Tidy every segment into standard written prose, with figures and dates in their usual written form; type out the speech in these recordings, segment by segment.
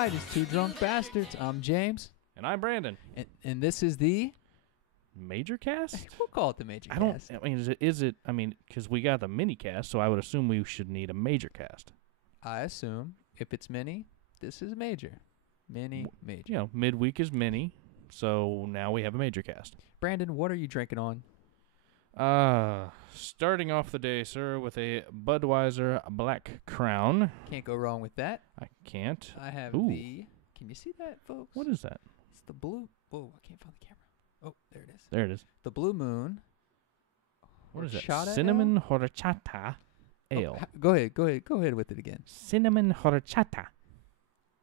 right, it's Two Drunk Bastards. I'm James. And I'm Brandon. And this is the Major cast? We'll call it the major I cast. mean, is it, because we got the mini cast, so I would assume we should need a major cast. I assume if it's mini, this is major. Major. You know, midweek is mini, so now we have a major cast. Brandon, what are you drinking on? Starting off the day, sir, with a Budweiser Black Crown. Can't go wrong with that. I can't. I have Ooh. Can you see that, folks? What is that? It's the blue. Whoa, I can't find the camera. Oh, there it is. There it is. The Blue Moon. What is that? Horchata Cinnamon horchata ale. Oh, go ahead with it again. Cinnamon horchata.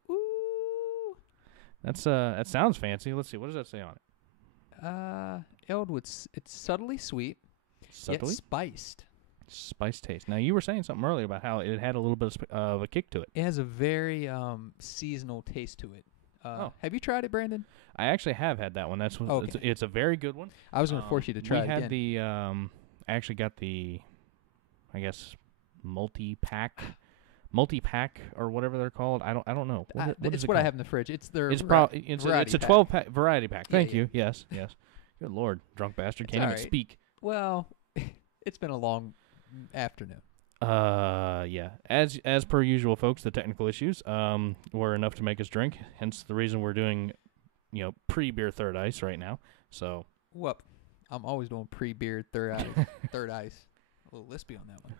Ooh. That sounds fancy. Let's see. What does that say on it? Ale it's subtly sweet, Subtly? yet spiced. Spice taste. Now, you were saying something earlier about how it had a little bit of a kick to it. It has a very seasonal taste to it. Have you tried it, Brandon? I actually have had that one. It's a very good one. I was going to force you to try it again. We had I actually got the, I guess, multi-pack or whatever they're called. I don't know. It's what I have in the fridge. It's their it's a 12-pack variety pack. Thank you. Yeah. Yes. Good Lord, drunk bastard. It's Can't even right. speak. Well, it's been a long afternoon. Yeah. As per usual, folks, the technical issues were enough to make us drink. Hence the reason we're doing, pre-beer third ice right now. So. Whoop. I'm always doing pre-beer third ice. A little lispy on that one.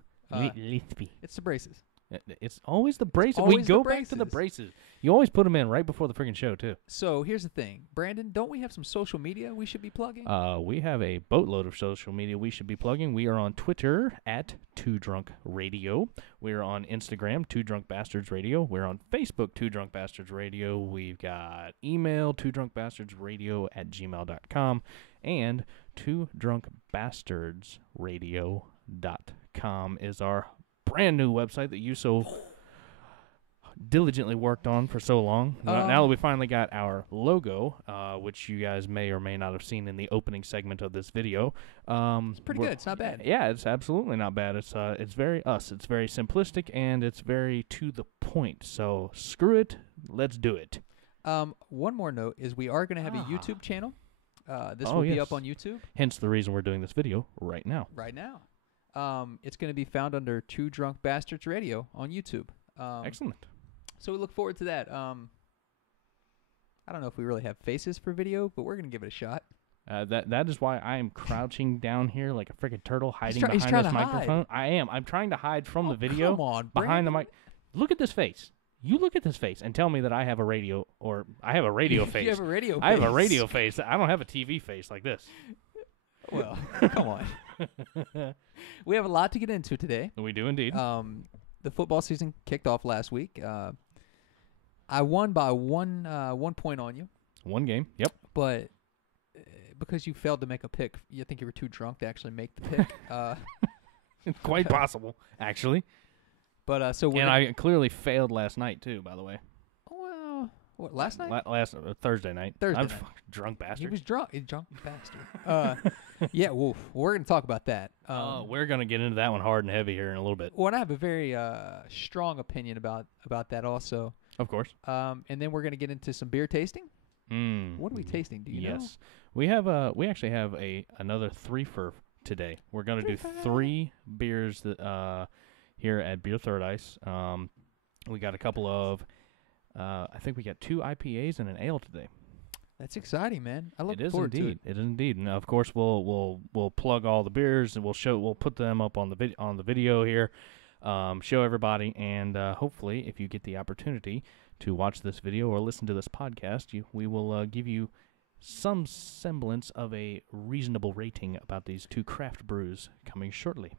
Lispy. It's the braces. It's always the braces. Always We go the back to the braces. braces. You always put them in right before the freaking show, too. So here's the thing. Brandon, don't we have some social media we should be plugging? We have a boatload of social media we should be plugging. We are on Twitter at 2drunkradio. We are on Instagram, 2drunkbastardsradio. We're on Facebook, 2drunkbastardsradio. We've got email, 2drunkbastardsradio@gmail.com, and 2drunkbastardsradio.com is our brand new website that you so diligently worked on for so long. Now that we finally got our logo, which you guys may or may not have seen in the opening segment of this video. It's pretty good. It's not bad. Yeah, it's absolutely not bad. It's very us. It's very simplistic, and it's very to the point. So screw it. Let's do it. One more note is we are going to have a YouTube channel. This will be up on YouTube. Hence the reason we're doing this video right now. Right now. It's going to be found under Two Drunk Bastards Radio on YouTube. Excellent. So we look forward to that. I don't know if we really have faces for video, but we're going to give it a shot. That is why I am crouching down here like a freaking turtle, hiding he's behind trying this to microphone. I am. I'm trying to hide from the video. Come on, behind the Brandon. mic. Look at this face. You look at this face and tell me that I have a radio face. You have a radio face. I have a radio face. I don't have a TV face like this. Well, come on. We have a lot to get into today. We do indeed. The football season kicked off last week. I won by 1 point on you. One game. Yep. But because you failed to make a pick, you think you were too drunk to actually make the pick. Quite possible, actually. But so and I clearly failed last night too. By the way. Well, what last night? Thursday night. Thursday I'm night. Drunk bastard. He was drunk. He's drunk bastard. Yeah. Well, we're gonna talk about that. We're gonna get into that one hard and heavy here in a little bit. Well, and I have a very strong opinion about that also. Of course. And then we're gonna get into some beer tasting. What are we tasting? Do you know? Yes, we actually have another three for today. We're gonna do 3 beers that here at Beer Third Ice. We got a couple of I think we got 2 IPAs and an ale today. That's exciting, man. I look It is forward to it. It is indeed. And of course we'll plug all the beers and we'll put them up on the video here. Show everybody, and hopefully if you get the opportunity to watch this video or listen to this podcast, we will give you some semblance of a reasonable rating about these 2 craft brews coming shortly.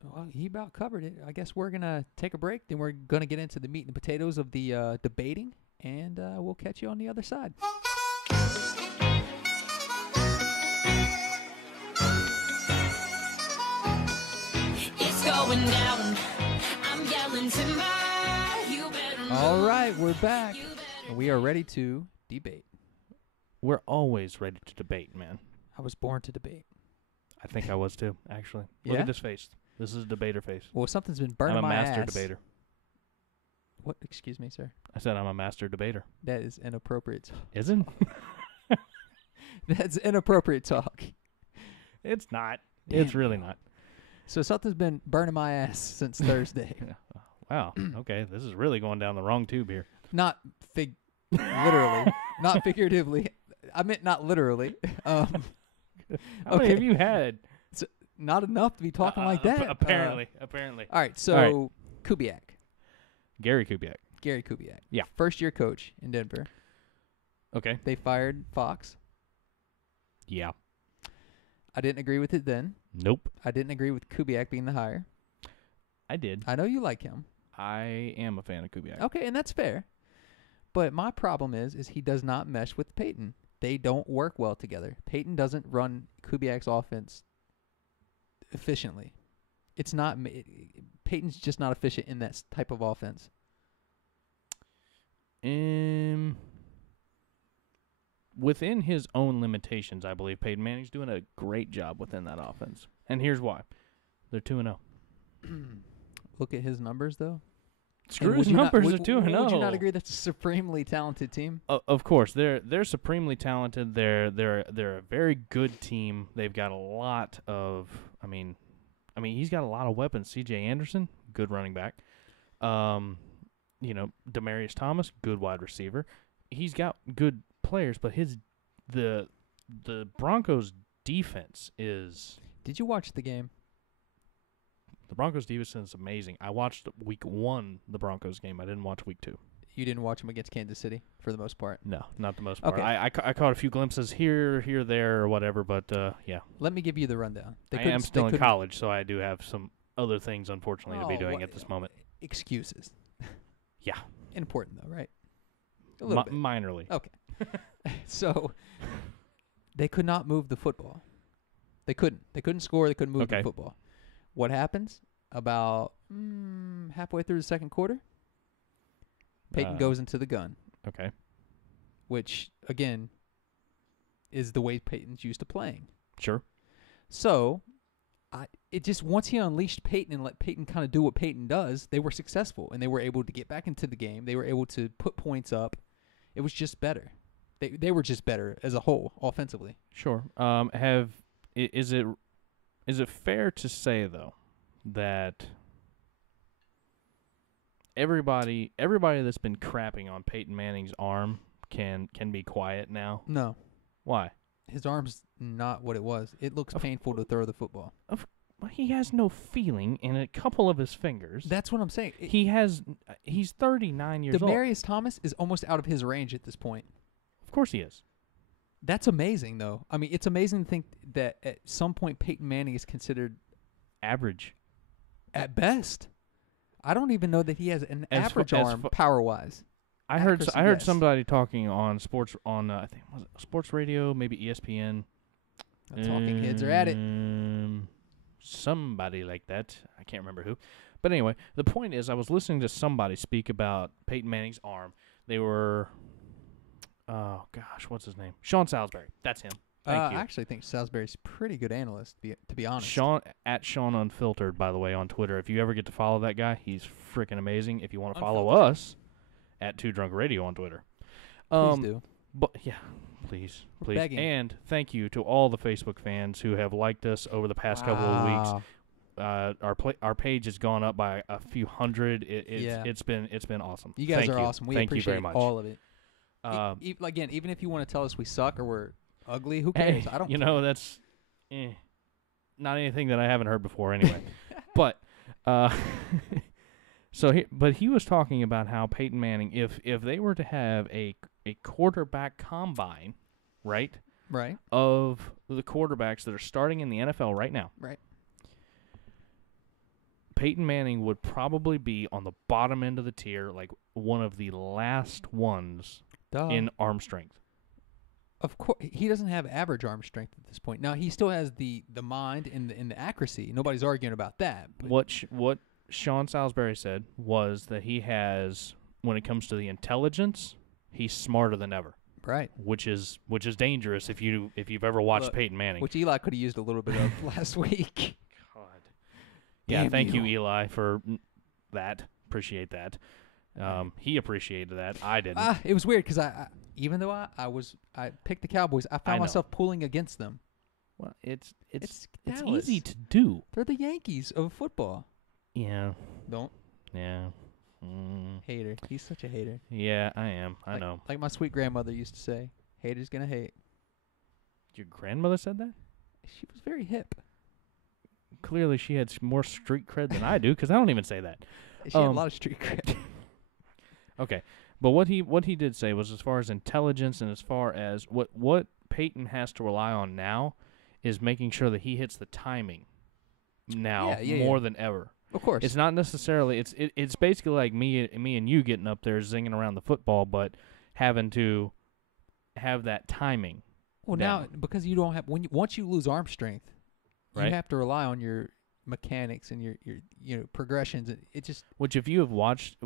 Well, he about covered it. I guess we're going to take a break. Then we're going to get into the meat and potatoes of the debating, and we'll catch you on the other side. It's going down. I'm yelling timber. You better move. All right, we're back. And we are ready to debate. We're always ready to debate, man. I was born to debate. I think I was too, actually. Look Yeah? at this face. This is a debater face. Well, something's been burning I'm a my master ass. debater. What? Excuse me, sir. I said I'm a master debater. That is inappropriate. Isn't? That's inappropriate talk. It's not. Damn. It's really not. So something's been burning my ass since Thursday. Wow. Okay, this is really going down the wrong tube here. Not literally, not figuratively. I meant not literally. How many have you had? Not enough to be talking like that. Apparently. All right, so All right. Kubiak. Gary Kubiak. Gary Kubiak. Yeah. First-year coach in Denver. Okay. They fired Fox. Yeah. I didn't agree with it then. Nope. I didn't agree with Kubiak being the hire. I did. I know you like him. I am a fan of Kubiak. Okay, and that's fair. But my problem is he does not mesh with Peyton. They don't work well together. Peyton doesn't run Kubiak's offense efficiently. It's not. Peyton's just not efficient in that type of offense. Within his own limitations, I believe Peyton Manning's doing a great job within that offense. And here's why. They're 2-0. Look at his numbers, though. Screw his numbers. They're 2-0. Would you not agree that's a supremely talented team? Of course, they're supremely talented. They're a very good team. They've got a lot of. I mean, he's got a lot of weapons. C.J. Anderson, good running back. Demaryius Thomas, good wide receiver. He's got good players, but the Broncos defense is. Did you watch the game? The Broncos defense is amazing. I watched week 1 the Broncos game. I didn't watch week 2. You didn't watch them against Kansas City for the most part? No, not the most part. Okay. I caught a few glimpses here, there, or whatever, but yeah. Let me give you the rundown. I am still in college, so I do have some other things, unfortunately, to be doing at this moment. Excuses. Yeah. Important, though, right? A little bit. Minorly. Okay. So, they could not move the football. They couldn't. They couldn't score. They couldn't move the football. What happens? About halfway through the second quarter, Peyton goes into the gun. Okay. Which, again, is the way Peyton's used to playing. Sure. So, it just, once he unleashed Peyton and let Peyton kind of do what Peyton does, they were successful, and they were able to get back into the game. They were able to put points up. It was just better. They were just better as a whole, offensively. Sure. Is it fair to say, though, that everybody that's been crapping on Peyton Manning's arm can be quiet now? No. Why? His arm's not what it was. It looks painful to throw the football. He has no feeling in a couple of his fingers. That's what I'm saying. He's 39 years old. Demaryius Thomas is almost out of his range at this point. Of course he is. That's amazing, though. I mean, it's amazing to think that at some point Peyton Manning is considered average. At best. I don't even know that he has an average arm power-wise. I heard somebody talking on sports I think was it sports radio, maybe ESPN. The talking heads are at it. Somebody like that. I can't remember who. But anyway, the point is I was listening to somebody speak about Peyton Manning's arm. They were oh gosh, what's his name? Sean Salisbury. That's him. Thank you. I actually think Salisbury's a pretty good analyst, to be honest. Sean Unfiltered, by the way, on Twitter. If you ever get to follow that guy, he's freaking amazing. If you want to follow us at 2 Drunk Radio on Twitter. Please do. But yeah, please. Begging. And thank you to all the Facebook fans who have liked us over the past couple of weeks. Our page has gone up by a few hundred. It's been awesome. You guys are awesome. We appreciate you very much. all of it. Again, even if you want to tell us we suck or we're ugly, who cares? Hey, I don't. That's not anything that I haven't heard before anyway. But but he was talking about how Peyton Manning, if they were to have a quarterback combine, right, of the quarterbacks that are starting in the NFL right now, right, Peyton Manning would probably be on the bottom end of the tier, like one of the last ones in arm strength. Of course, he doesn't have average arm strength at this point. Now, he still has the mind and the accuracy. Nobody's arguing about that. What Sean Salisbury said was that he has, when it comes to the intelligence, he's smarter than ever. Right. Which is dangerous if you've ever watched Peyton Manning. Which Eli could have used a little bit of last week. God. Yeah, thank you, Eli, for that. Appreciate that. He appreciated that. I didn't. It was weird because even though I picked the Cowboys, I found know. myself pulling against them. Well, it's Dallas. easy to do. They're the Yankees of football. Yeah. Don't. Yeah. Hater. He's such a hater. Yeah, I am. I know. Like my sweet grandmother used to say, haters gonna hate. Your grandmother said that? She was very hip. Clearly, she had more street cred than I do, because I don't even say that. She had a lot of street cred. Okay, but what he did say was, as far as intelligence and as far as what Peyton has to rely on now is making sure that he hits the timing now more than ever. Of course, it's not necessarily it's basically like me and you getting up there zinging around the football, but having to have that timing. Well, now because you don't have once you lose arm strength, right? You have to rely on your mechanics and your progressions. It just which if you have watched,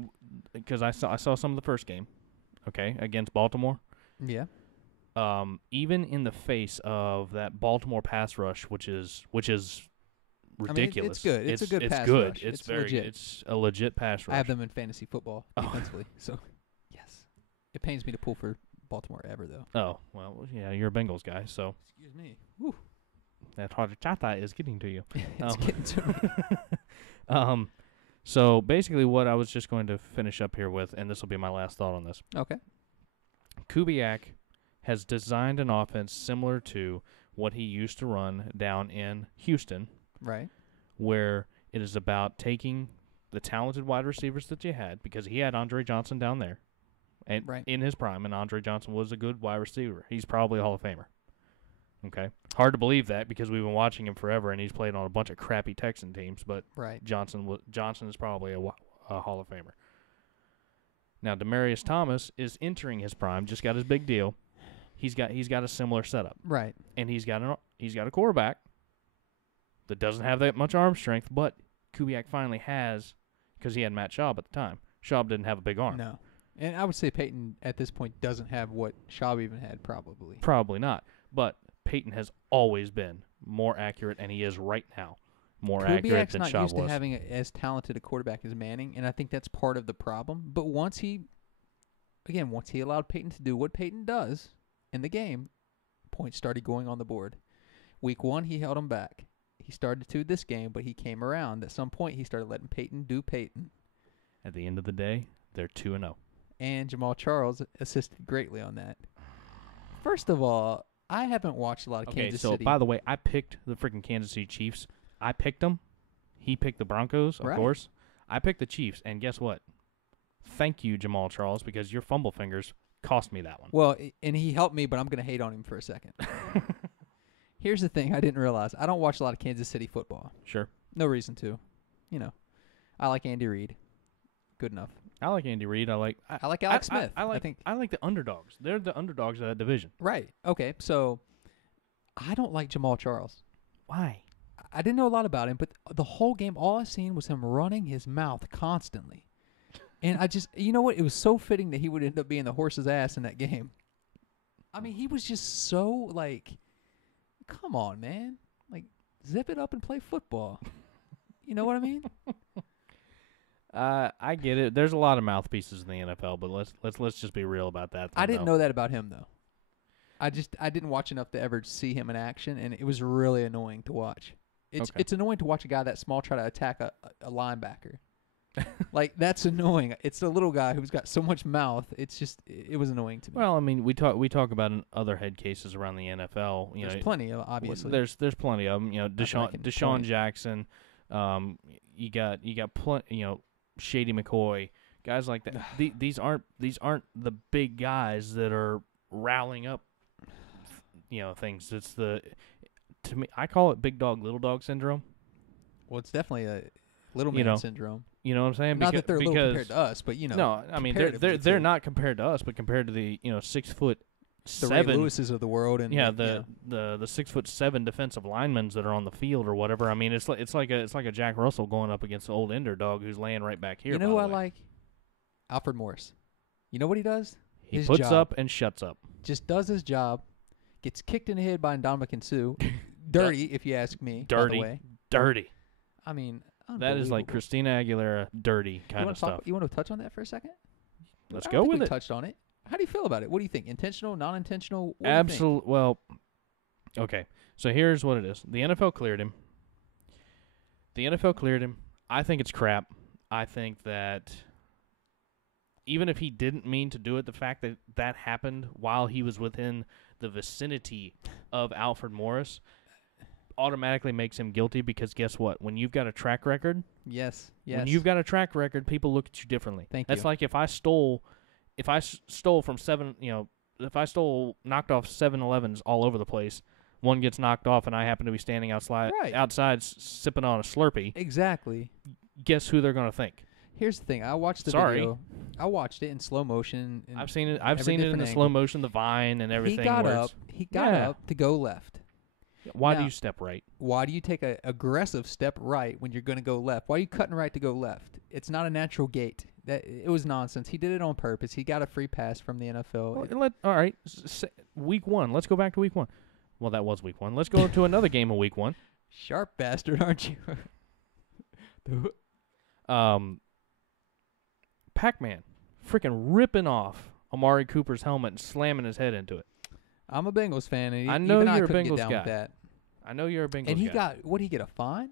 because I saw some of the first game, okay, against Baltimore. Yeah. Even in the face of that Baltimore pass rush, which is ridiculous. I mean, it's good. It's a good pass good. rush. It's very legit. It's a legit pass rush. I have them in fantasy football defensively, so yes. It pains me to pull for Baltimore ever though. Oh well, yeah, you're a Bengals guy, so. Excuse me. Woo. That horchata is getting to you. It's getting to me. So basically, what I was just going to finish up here with, and this will be my last thought on this. Okay. Kubiak has designed an offense similar to what he used to run down in Houston. Right. Where it is about taking the talented wide receivers that you had, because he had Andre Johnson down there and in his prime, and Andre Johnson was a good wide receiver. He's probably a Hall of Famer. Okay. Hard to believe that because we've been watching him forever and he's played on a bunch of crappy Texan teams, but Johnson is probably a Hall of Famer. Now, Demaryius Thomas is entering his prime, just got his big deal. He's got a similar setup. Right. And he's got a quarterback that doesn't have that much arm strength, but Kubiak finally has, because he had Matt Schaub at the time. Schaub didn't have a big arm. No. And I would say Peyton at this point doesn't have what Schaub even had, probably. Probably not. But Peyton has always been more accurate, and he is right now more accurate than Schaub was. Kubiak's not used to having as talented a quarterback as Manning, and I think that's part of the problem. But once he allowed Peyton to do what Peyton does in the game, points started going on the board. Week 1, he held him back. He started to this game, but he came around. At some point, he started letting Peyton do Peyton. At the end of the day, they're 2-0. And Jamal Charles assisted greatly on that. First of all, I haven't watched a lot of Kansas City. Okay, so by the way, I picked the freaking Kansas City Chiefs. I picked them. He picked the Broncos, of course. I picked the Chiefs, and guess what? Thank you, Jamal Charles, because your fumble fingers cost me that one. Well, and he helped me, but I'm going to hate on him for a second. Here's the thing I didn't realize. I don't watch a lot of Kansas City football. Sure. No reason to. I like Andy Reid. Good enough. I like Andy Reid. I like Alex Smith. I like the underdogs. They're the underdogs of that division. Right. Okay. So I don't like Jamal Charles. Why? I didn't know a lot about him, but the whole game, all I seen was him running his mouth constantly. And I just, you know what? It was so fitting that he would end up being the horse's ass in that game. I mean, he was just so come on, man. Zip it up and play football. You know what I mean? I get it. There's a lot of mouthpieces in the NFL, but let's just be real about that. I didn't know that about him though. I didn't watch enough to ever see him in action, and it was really annoying to watch. It's annoying to watch a guy that small try to attack a linebacker. That's annoying. It's the little guy who's got so much mouth. It was annoying to me. Well, I mean, we talk about in other head cases around the NFL. There's plenty, obviously. There's plenty of them. Deshaun Jackson. You got Shady McCoy, guys like that. These aren't the big guys that are rallying up, things. To me, I call it big dog, little dog syndrome. Well, it's definitely a little man syndrome. You know what I'm saying? Not that they're little compared to us, but No, I mean they're not compared to us, but compared to the 6'7" the Ray Lewises of the world, and the 6'7" defensive linemen that are on the field or whatever. I mean, it's like a Jack Russell going up against the old Ender dog who's laying right back here. You know who I like? Alfred Morris. You know what he does? He puts up and shuts up. Just does his job. Gets kicked in the head by Ndamukong Suh. Dirty, if you ask me. Dirty. By the way. Dirty. I mean, that is like Christina Aguilera dirty kind of stuff. You want to touch on that for a second? Let's I go don't think with we it. touched on it. How do you feel about it? What do you think? Intentional, non-intentional? What Absolutely. Well, okay. So here's what it is. The NFL cleared him. I think it's crap. I think that even if he didn't mean to do it, the fact that that happened while he was within the vicinity of Alfred Morris automatically makes him guilty because guess what? When you've got a track record, Yes. when you've got a track record, people look at you differently. That's you. like if I stole from if I knocked off 7-Elevens all over the place, one gets knocked off and I happen to be standing outside sipping on a Slurpee. Exactly. Guess who they're going to think? Here's the thing. I watched the Sorry. video. I watched it in slow motion. I've seen it in the slow motion, the Vine and everything. He got up to go left. Why do Now, you step right? Why do you take an aggressive step right when you're going to go left? Why are you cutting right to go left? It's not a natural gait. It was nonsense. He did it on purpose. He got a free pass from the NFL. All right, week 1. Let's go back to week 1. Well, that was week 1. Let's go to another game of week 1. Sharp bastard, aren't you? Pac-Man freaking ripping off Amari Cooper's helmet and slamming his head into it. I'm a Bengals fan, and I know even you're I a couldn't Bengals get down guy. with that. I know you're a Bengals And he guy. what did he get, a fine?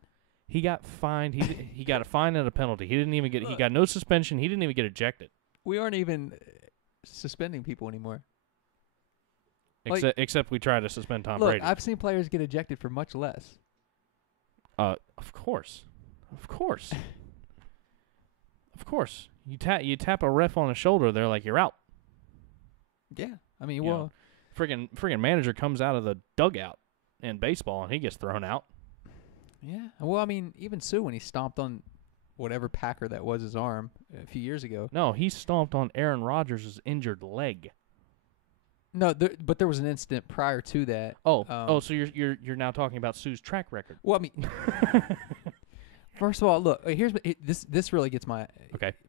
He got fined. He got a fine and a penalty. He didn't even get. He got no suspension. He didn't even get ejected. We aren't even suspending people anymore. Except we tried to suspend Tom Look, Brady. I've seen players get ejected for much less. Of course. You tap a ref on the shoulder, they're like, you're out. Yeah, I mean, You know, friggin' manager comes out of the dugout in baseball and he gets thrown out. yeah. Well, I mean, even Sue, when he stomped on whatever Packer that was his arm a few years ago. No, he stomped on Aaron Rodgers' injured leg. No, but there was an incident prior to that. So you're now talking about Sue's track record. Well, I mean, first of all, look, this really gets my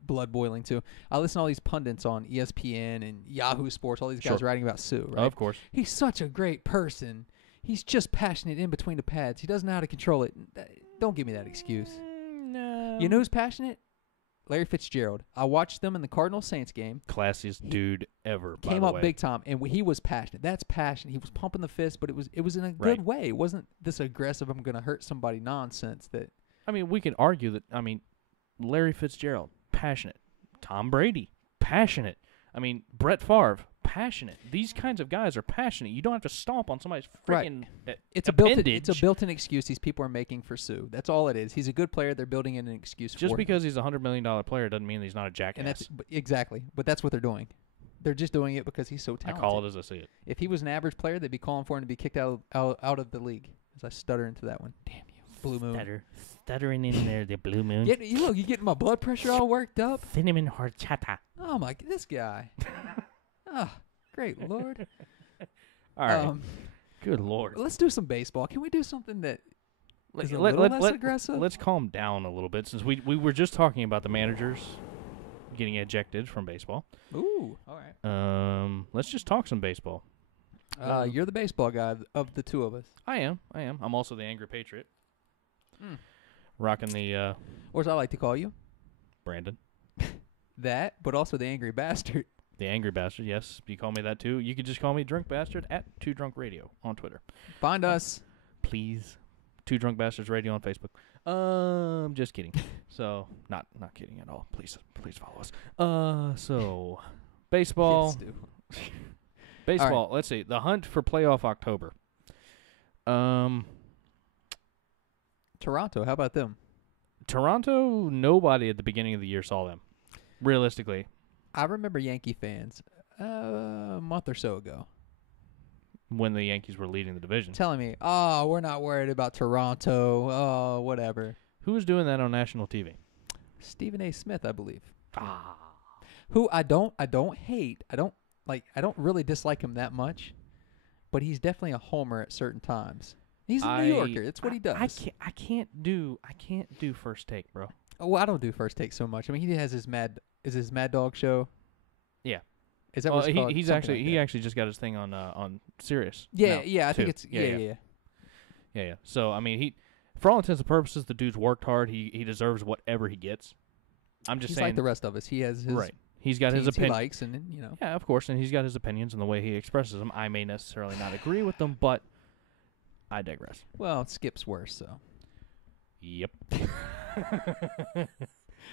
blood boiling too. I listen to all these pundits on ESPN and Yahoo Sports, all these guys writing about Sue, right? Of course. He's such a great person. He's just passionate in between the pads. He doesn't know how to control it. Don't give me that excuse. No. You know who's passionate? Larry Fitzgerald. I watched them in the Cardinals-Saints game. Classiest dude ever, by Came the up way. big time, and he was passionate. That's passion. He was pumping the fist, but it was in a good way. It wasn't this aggressive, I'm going to hurt somebody nonsense. I mean, we can argue that, Larry Fitzgerald, passionate. Tom Brady, passionate. Brett Favre, passionate. These kinds of guys are passionate. You don't have to stomp on somebody's freaking It's a built-in excuse these people are making for Sue. That's all it is. He's a good player. They're building in an excuse for him. Just because he's a $100 million player doesn't mean he's not a jackass. Exactly. But that's what they're doing. They're just doing it because he's so talented. I call it as I see it. If he was an average player, they'd be calling for him to be kicked out of the league. As I stutter into that one. Damn you, Blue Moon. Stuttering in there, the Blue Moon. You getting my blood pressure all worked up. Cinnamon horchata. Oh my, this guy. Oh, great Lord. All right. Good Lord. Let's do some baseball. Can we do something that is a little less aggressive? Let's calm down a little bit since we were just talking about the managers getting ejected from baseball. Ooh, all right. Let's just talk some baseball. You're the baseball guy of the two of us. I am. I'm also the Angry Patriot. Rocking the Or as I like to call you, Brandon. That, but also the Angry Bastard. The Angry Bastard, yes. You call me that too. You could just call me Drunk Bastard at 2 Drunk Radio on Twitter. Find us. Please. 2 Drunk Bastards Radio on Facebook. Just kidding. So, not kidding at all. Please follow us. So, baseball. Yes, do. Baseball. Right. Let's see. The hunt for playoff October. Toronto, how about them? Toronto, nobody at the beginning of the year saw them. Realistically. I remember Yankee fans a month or so ago. When the Yankees were leading the division. Telling me, oh, we're not worried about Toronto. Oh, whatever. Who was doing that on national TV? Stephen A. Smith, I believe. Who I don't hate. I don't really dislike him that much. But he's definitely a homer at certain times. He's a New Yorker. It's what he does. I can't do First Take, bro. Oh, well, I don't do First Take so much. I mean, he has his Mad Dog show. Yeah. Is that what it's called? He actually just got his thing on Sirius. Yeah, I think it's Yeah. So I mean, he, for all intents and purposes, the dude's worked hard. He deserves whatever he gets. I'm just saying. He's like the rest of us. He has He's got his teams he opinion. likes, and you know. Yeah, of course, and he's got his opinions and the way he expresses them. I may necessarily not agree with them, but I digress. Well, Skip's worse, so. Yep.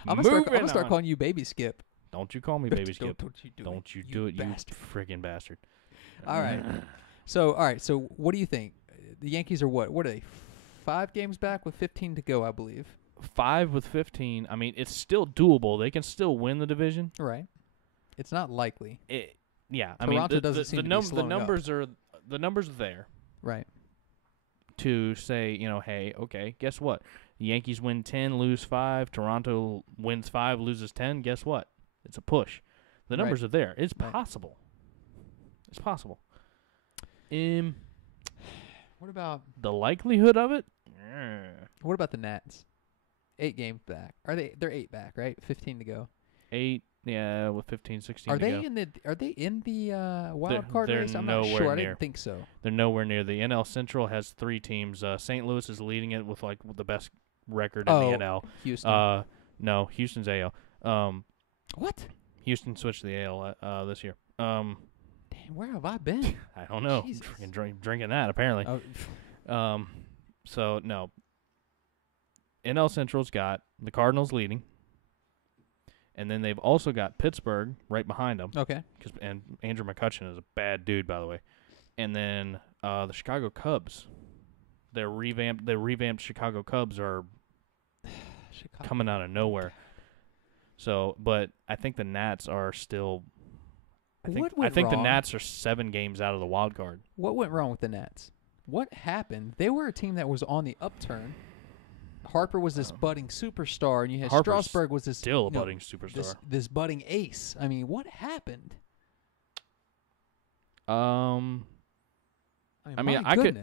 I'm gonna start calling you Baby Skip. Don't you call me Baby Skip. Don't you do it, bastard. you friggin' bastard. All right. So what do you think? The Yankees are what? What are they? 5 games back with 15 to go, I believe. 5 with 15. I mean, it's still doable. They can still win the division. Right. It's not likely. Yeah. Toronto doesn't seem to be slowing up. The numbers are there. Right. To say, hey, okay, guess what? The Yankees win 10, lose 5. Toronto wins 5, loses 10. Guess what? It's a push. The numbers are there. It's possible. It's possible. What about the likelihood of it? What about the Nats? 8 games back. They're 8 back, right? 15 to go. 8, yeah, with 15, 16 Are to they go. Are they in the wild card they're race? I'm not nowhere sure. I near. didn't think so. They're nowhere near. The NL Central has 3 teams. St. Louis is leading it with like the best record in the NL. Houston. No, Houston's AL. What? Houston switched to the AL this year. Damn, where have I been? I don't know. Jesus. Drinking that apparently. Oh. So no. NL Central's got the Cardinals leading, and then they've also got Pittsburgh right behind them. Okay. And Andrew McCutchen is a bad dude, by the way. And then the Chicago Cubs, the revamped Chicago Cubs are coming out of nowhere. So, but I think the Nats are still. I think the Nats are 7 games out of the wild card. What went wrong with the Nats? What happened? They were a team that was on the upturn. Harper was this budding superstar, and you had Harper's Strasburg was this still a budding superstar. This budding ace. I mean, what happened? I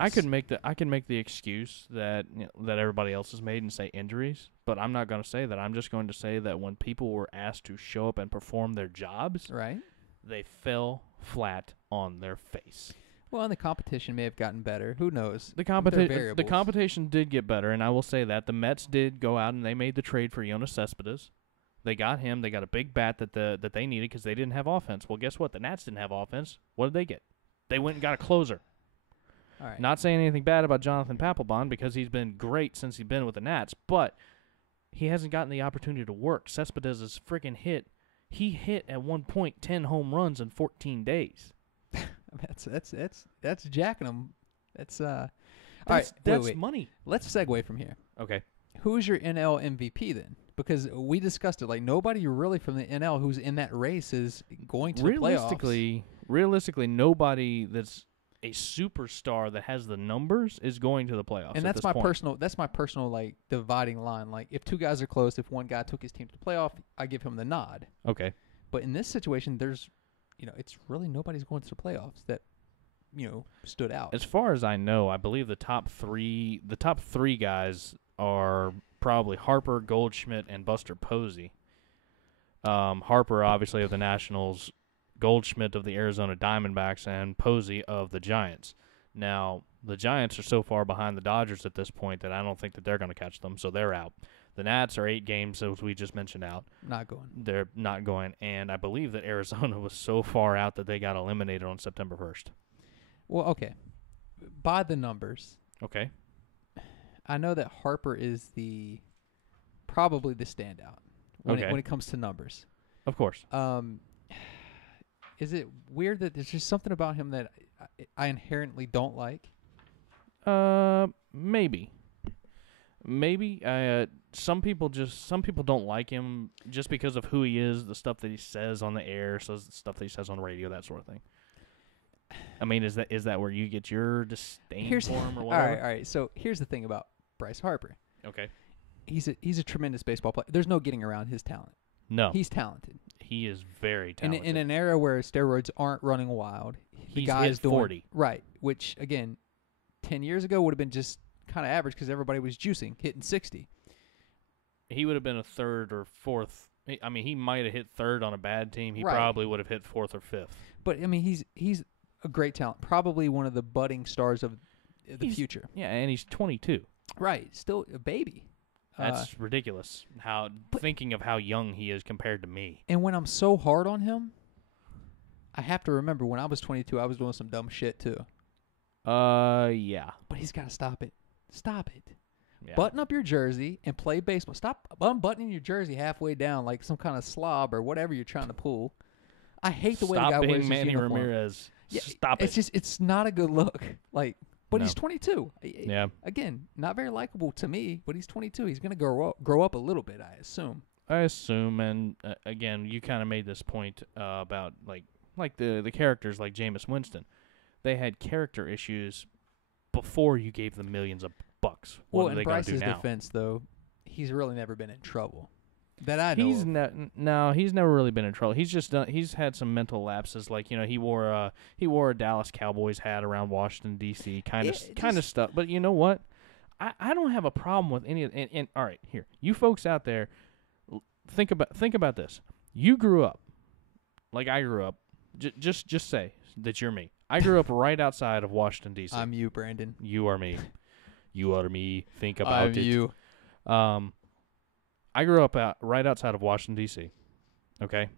could make the excuse that that everybody else has made and say injuries, but I'm not going to say that. I'm just going to say that when people were asked to show up and perform their jobs, right, they fell flat on their face. Well, and the competition may have gotten better. Who knows? The competition did get better, and I will say that the Mets did go out and they made the trade for Yoenis Cespedes. They got him. They got a big bat that they needed because they didn't have offense. Well, guess what? The Nats didn't have offense. What did they get? They went and got a closer. All right. Not saying anything bad about Jonathan Papelbon because he's been great since he's been with the Nats, but he hasn't gotten the opportunity to work. Cespedes is freaking hit. He hit at one point 10 home runs in 14 days. That's jacking them. That's That's money. Let's segue from here. Okay. Who's your NL MVP then? Because we discussed it. Like nobody really from the NL who's in that race is going to the playoffs. Realistically, nobody that's a superstar that has the numbers is going to the playoffs. And that's my personal like dividing line. Like if 2 guys are close, if one guy took his team to the playoff, I give him the nod. Okay. But in this situation, there's it's really nobody's going to the playoffs that, stood out. As far as I know, I believe the top three guys are probably Harper, Goldschmidt, and Buster Posey. Harper, obviously, of the Nationals, Goldschmidt of the Arizona Diamondbacks, and Posey of the Giants. Now, the Giants are so far behind the Dodgers at this point that I don't think that they're going to catch them, so they're out. The Nats are 8 games, as we just mentioned, out. Not going. They're not going, and I believe that Arizona was so far out that they got eliminated on September 1st. Well, okay. By the numbers. Okay. I know that Harper is probably the standout when it comes to numbers. Of course. Is it weird that there's just something about him that I inherently don't like? Maybe. Some people don't like him just because of who he is, the stuff that he says on the air, the stuff that he says on the radio, that sort of thing. I mean, is that where you get your disdain for him or whatever? All right. So here's the thing about Bryce Harper. Okay. He's a tremendous baseball player. There's no getting around his talent. No. He's talented. He is very talented. In an era where steroids aren't running wild, the guy's doing 40. Right, which again, 10 years ago would have been just kind of average because everybody was juicing, hitting 60. He would have been a third or fourth. I mean, he might have hit third on a bad team. He right. probably would have hit fourth or fifth. But I mean, he's a great talent, probably one of the budding stars of the future. Yeah, and he's 22. Right, still a baby. That's ridiculous. Thinking of how young he is compared to me. And when I'm so hard on him, I have to remember when I was 22, I was doing some dumb shit too. Yeah. But he's got to stop it. Stop it. Yeah. Button up your jersey and play baseball. Stop unbuttoning your jersey halfway down like some kind of slob or whatever you're trying to pull. I hate the way the guy wears his Manny uniform. Ramirez. Yeah, Stop it. It's not a good look. Like, but No. he's 22. Yeah. Again, not very likable to me, but he's 22. He's gonna grow up a little bit, I assume. I assume, and again, you kind of made this point about like the characters like Jameis Winston. They had character issues before you gave them millions of bucks. What are they going to do Bryce's now? defense, though, he's really never been in trouble. That I know. He's never really been in trouble. He's had some mental lapses, like he wore a Dallas Cowboys hat around Washington D.C. kind of stuff. But you know what? I don't have a problem with any of. And all right, here, you folks out there, think about this. You grew up like I grew up. Just say that you're me. I grew up right outside of Washington D.C. I'm you, Brandon. You are me. You are me. Think about it. You. I grew up right outside of Washington, D.C., okay?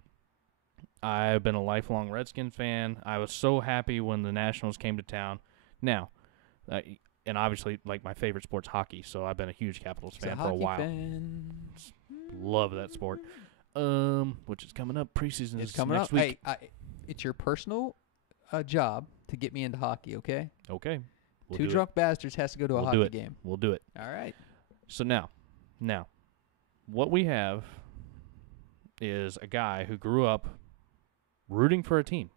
I've been a lifelong Redskins fan. I was so happy when the Nationals came to town. Now, and obviously, like, my favorite sport's hockey, so I've been a huge Capitals fan for a while. Love that sport. Which is coming up. Preseason is coming next up. week. Hey, it's your personal job to get me into hockey, okay? Okay. Two drunk bastards has to go to a hockey game. We'll do it. All right. So now, what we have is a guy who grew up rooting for a team.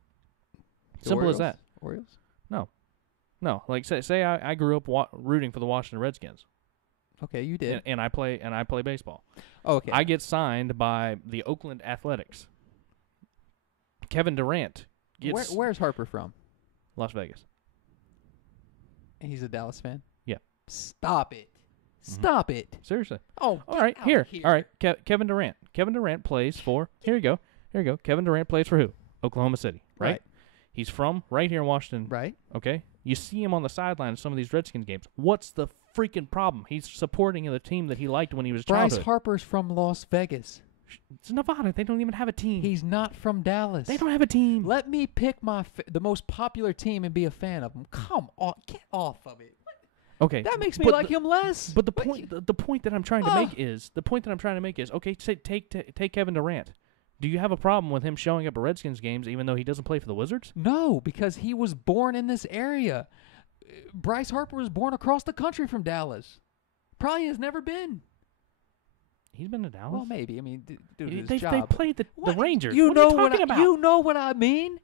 Simple as that. Orioles? No. Like say I grew up rooting for the Washington Redskins. Okay, you did. And I play baseball. Okay. I get signed by the Oakland Athletics. Kevin Durant gets Where's Harper from? Las Vegas. He's a Dallas fan? Yeah. Stop it. Stop it. Seriously. Oh, all right. Here. All right. Kevin Durant. Kevin Durant plays for. Here you go. Kevin Durant plays for who? Oklahoma City. Right. He's from right here in Washington. Right. Okay. You see him on the sideline of some of these Redskins games. What's the freaking problem? He's supporting the team that he liked when he was a childhood. Bryce Harper's from Las Vegas. It's Nevada. They don't even have a team. He's not from Dallas. They don't have a team. Let me pick the most popular team and be a fan of them. Come on, get off of it. Okay, that makes me like him less. But the point that I'm trying to make is okay. Take Kevin Durant. Do you have a problem with him showing up at Redskins games even though he doesn't play for the Wizards? No, because he was born in this area. Bryce Harper was born across the country from Dallas. Probably has never been. He's been to Dallas. Well, maybe. I mean, dude, they played the Rangers. You what know are you talking about? You know what I mean?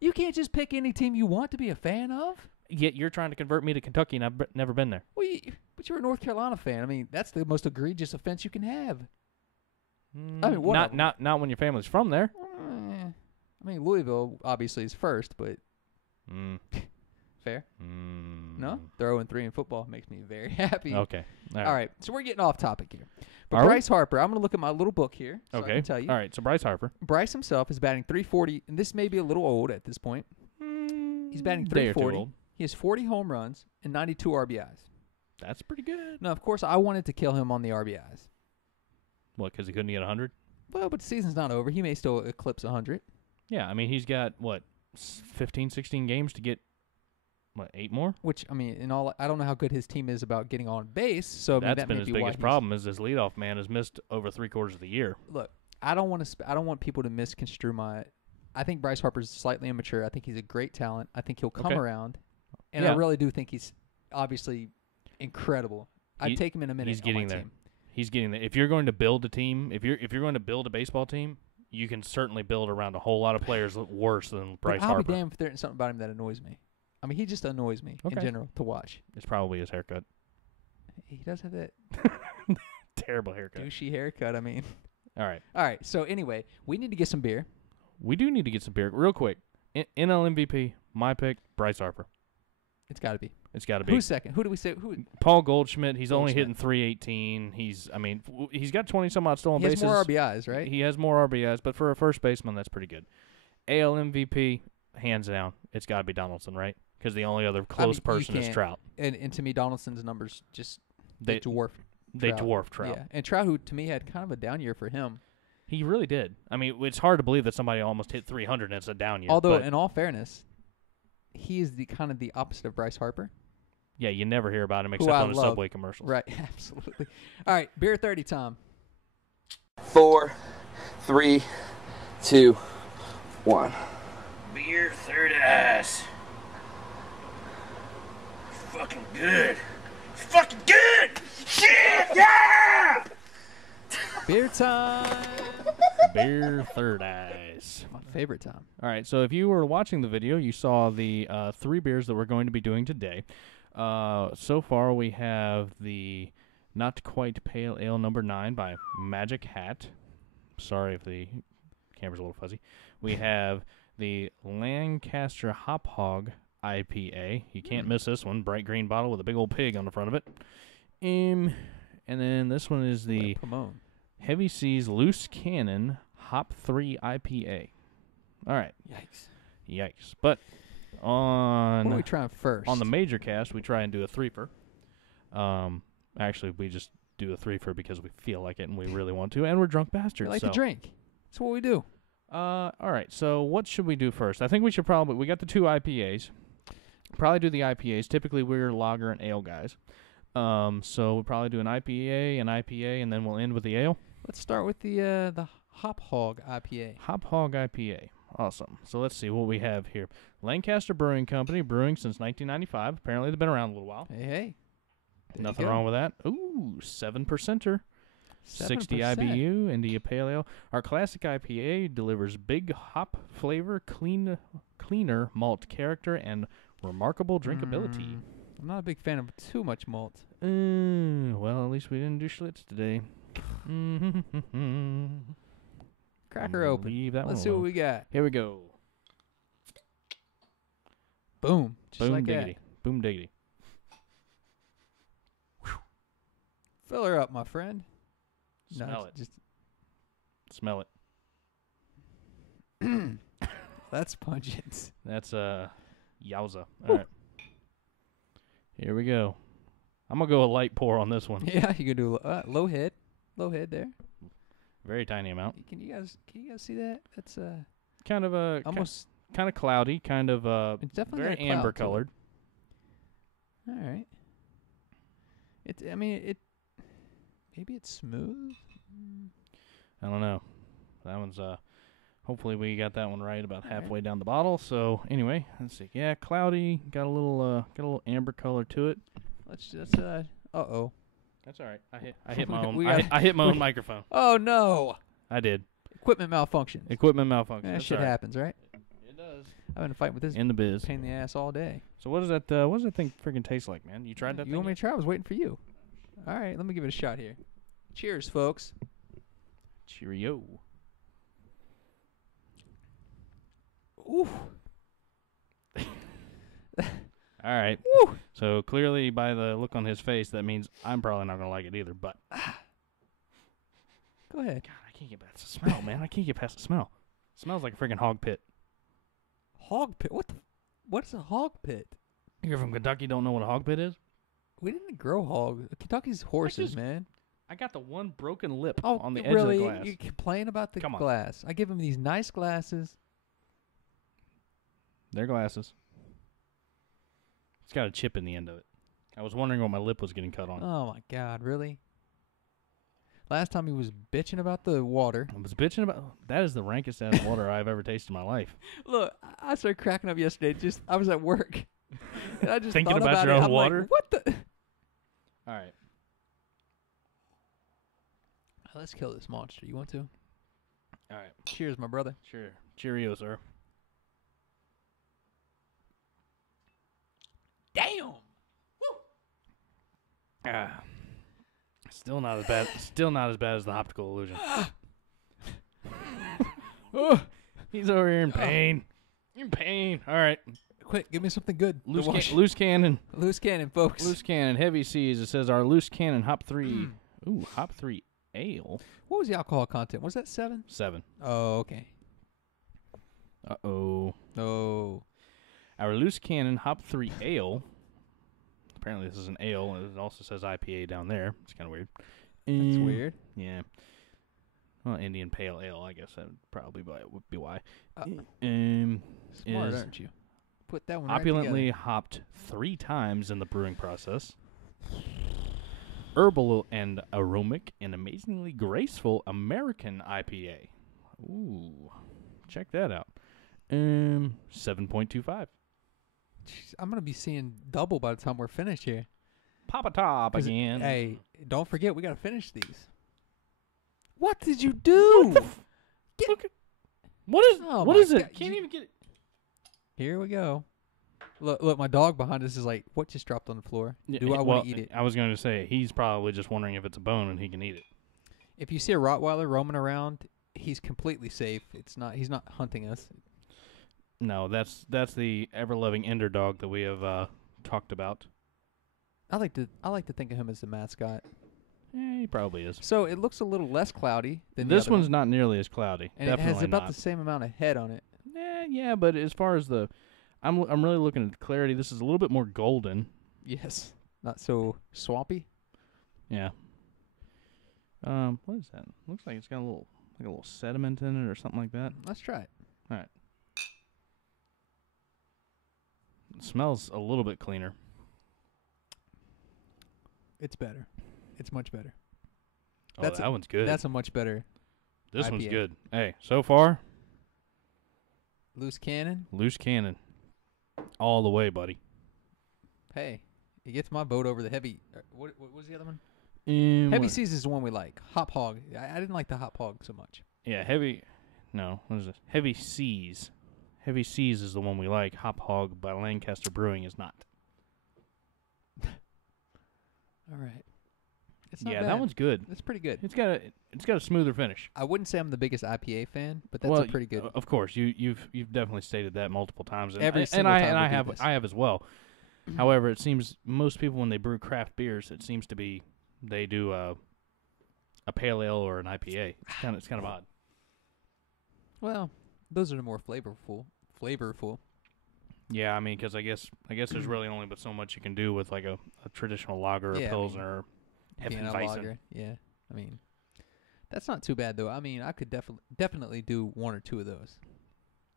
You can't just pick any team you want to be a fan of. Yet you're trying to convert me to Kentucky, and I've never been there. Well, but you're a North Carolina fan. I mean, that's the most egregious offense you can have. I mean, not when your family's from there. I mean, Louisville obviously is first, but fair. No, they're 0-3 in football. Makes me very happy. Okay. All right. So we're getting off topic here. But Bryce Harper, I'm going to look at my little book here. So okay. I can tell you. All right. So Bryce Harper. Bryce himself is batting 340, and this may be a little old at this point. He's batting 340. He has 40 home runs and 92 RBIs. That's pretty good. Now, of course, I wanted to kill him on the RBIs. What, because he couldn't get 100? Well, but the season's not over. He may still eclipse 100. Yeah, I mean, he's got, 15, 16 games to get, 8 more? Which, I mean, I don't know how good his team is about getting on base. So that's that been may his be biggest problem is his leadoff man has missed over 3/4 of the year. Look, I don't want people to misconstrue my. I think Bryce Harper's slightly immature. I think he's a great talent. I think he'll come around, and I really do think he's obviously incredible. I'd take him in a minute. He's getting there. He's getting there. If you're going to build a team, if you're going to build a baseball team, you can certainly build around a whole lot of players worse than Bryce Harper. I'll be damned if there's something about him that annoys me. I mean, he just annoys me in general to watch. It's probably his haircut. He does have that terrible haircut. Douchey haircut, I mean. All right. So anyway, we need to get some beer. We do need to get some beer. Real quick. NL MVP, my pick, Bryce Harper. It's got to be. It's got to be. Who's second? Who do we say? Paul Goldschmidt. He's only hitting 318. He's got 20-some-odd stolen bases. He has more RBIs, right? He has more RBIs, but for a first baseman, that's pretty good. AL MVP, hands down, it's got to be Donaldson, right? Because the only other close person is Trout. And to me, Donaldson's numbers just they dwarf they dwarf Trout. Yeah, and Trout, who to me had kind of a down year for him. He really did. I mean, it's hard to believe that somebody almost hit 300 and it's a down year. Although, but in all fairness, he is the kind of the opposite of Bryce Harper. yeah, you never hear about him except on the Subway commercials. Right, absolutely. All right, beer 30 time. 4, 3, 2, 1. Beer third ice. Fucking good. Fucking good! Shit! Yeah! Beer time. Beer third eyes. My favorite time. All right, so if you were watching the video, you saw the 3 beers that we're going to be doing today. So far, we have the Not Quite Pale Ale number 9 by Magic Hat. Sorry if the camera's a little fuzzy. We have the Lancaster Hop Hog IPA. You can't miss this one. Bright green bottle with a big old pig on the front of it. And then this one is the Pomone. Heavy Seas Loose Cannon Hop 3 IPA. All right. Yikes. But What are we on trying first? the major cast, we try and do a threefer. Actually, we just do a threefer because we feel like it and we really want to, and we're drunk bastards. We like so. to drink. That's what we do. All right, so what should we do first? I think we should we got the 2 IPAs. Probably do the IPAs. Typically, we're lager and ale guys. So we'll probably do an IPA, and then we'll end with the ale. Let's start with the Hop Hog IPA. Hop Hog IPA. Awesome. So let's see what we have here. Lancaster Brewing Company, brewing since 1995. Apparently, they've been around a little while. Hey. There Nothing you go. wrong with that. Ooh, 7%er. 60 7%. IBU, India Pale Ale. Our classic IPA delivers big hop flavor, cleaner malt character, and remarkable drinkability. I'm not a big fan of too much malt. Well, at least we didn't do Schlitz today. Cracker open. Leave that Let's one see what alone. we got. Here we go. Boom. Just Boom like diggity. Boom diggity. that. Fill her up, my friend. Smell it. Just Smell it. that's pungent. That's yowza. All right. Here we go. I'm gonna go a light pour on this one. Yeah, you can do low head there. Very tiny amount. Can you guys see that? That's Kind of a almost. kind of cloudy. Kind of It's definitely very got a cloud amber to it. colored. All right. I mean, maybe it's smooth. I don't know. That one's hopefully we got that one right about All right. halfway down the bottle. So anyway, let's see. Yeah, cloudy, got a little amber color to it. Let's uh-oh. That's all right. I hit my own We I got- hit my own microphone. Oh no. I did. Equipment malfunction. Equipment malfunction. That That's shit all right. happens, right? It does. I've been fighting with this In the biz. pain in the ass all day. So what does that thing freaking taste like, man? You tried that You thing? want me yet? to try? I was waiting for you. All right, let me give it a shot here. Cheers, folks. Cheerio. Ooh. All right. Woo. So clearly, by the look on his face, that means I'm probably not gonna like it either. But Go ahead. God, I can't get past the smell, man. I can't get past the smell. Smells like a freaking hog pit. Hog pit. What is a hog pit? You're from Kentucky, don't know what a hog pit is? We didn't grow hogs. Kentucky's horses, just- man. I got the one broken lip Oh, on the edge really? of the glass. You complain about the Come on. glass. I give him these nice glasses. They're glasses. It's got a chip in the end of it. I was wondering what my lip was getting cut on. Oh my God, really? Last time he was bitching about the water. I was bitching about that is the rankest ass water I've ever tasted in my life. Look, I started cracking up yesterday. I was at work, and I just Thinking thought about about your it. own I'm water? Like, what the? All right. Let's kill this monster. You want to? All right. Cheers, my brother. Sure. Cheerio, sir. Damn. Ah. Still not as bad. Still not as bad as the optical illusion. Oh, he's over here in pain. In pain. All right. Quick, give me something good. to Loose wash. loose cannon. Loose cannon, folks. Loose cannon. Heavy seas. It says our loose cannon hop 3. Ooh, hop 3 ale. What was the alcohol content? Was that 7? 7. Oh, okay. Uh-oh. Oh. Our loose cannon hop 3 ale. Apparently, this is an ale, and it also says IPA down there. It's kind of weird. That's weird. Yeah. Well, Indian Pale Ale, I guess that would be why. Smart, is aren't you? Put that one right opulently together. hopped 3 times in the brewing process. Herbal and aromatic and amazingly graceful American IPA. Ooh, check that out. 7.25. Jeez, I'm gonna be seeing double by the time we're finished here. Papa Top 'Cause, again. Hey, don't forget we gotta finish these. What did you do? Look at, what is Oh what my is it? God, Can't even get it. Here we go. Look, my dog behind us is like, what just dropped on the floor? Do I want to eat it? I was going to say he's probably just wondering if it's a bone and he can eat it. If you see a Rottweiler roaming around, he's completely safe. He's not hunting us. No, that's the ever-loving Ender dog that we have talked about. I like to think of him as the mascot. Yeah, he probably is. So it looks a little less cloudy than This the other one's one, not nearly as cloudy. and Definitely it has about not. the same amount of head on it. Yeah, but as far as I'm really looking at the clarity. This is a little bit more golden. Yes, not so swampy. Yeah. What is that? Looks like it's got a little sediment in it or something like that. Let's try it. All right. It smells a little bit cleaner. It's better. It's much better. Oh, That's that one's good. That's a much better This one's IPA. good. Hey, so far, loose cannon. loose cannon. All the way, buddy. Hey, it gets my boat over the heavy. What was the other one? Heavy Heavy Seas is the one we like. Hop Hog. I didn't like the Hop Hog so much. Yeah, heavy. No, what is this? Heavy Seas. Heavy Seas is the one we like. Hop Hog by Lancaster Brewing is not. All right. It's not Yeah, bad. that one's good. It's pretty good. It's got a smoother finish. I wouldn't say I'm the biggest IPA fan, but that's well, a pretty good. Of course, you've definitely stated that multiple times. And Every and single I time and we I do have this. I have as well. However, it seems most people when they brew craft beers, it seems to be they do a pale ale or an IPA. It's kind of odd. Well, those are the more flavorful. Yeah, I mean, because I guess there's really only but so much you can do with like a traditional lager or Yeah, I pilsner or Being a Hefeweizen. lager. Yeah. I mean, that's not too bad though. I mean, I could definitely do one or two of those.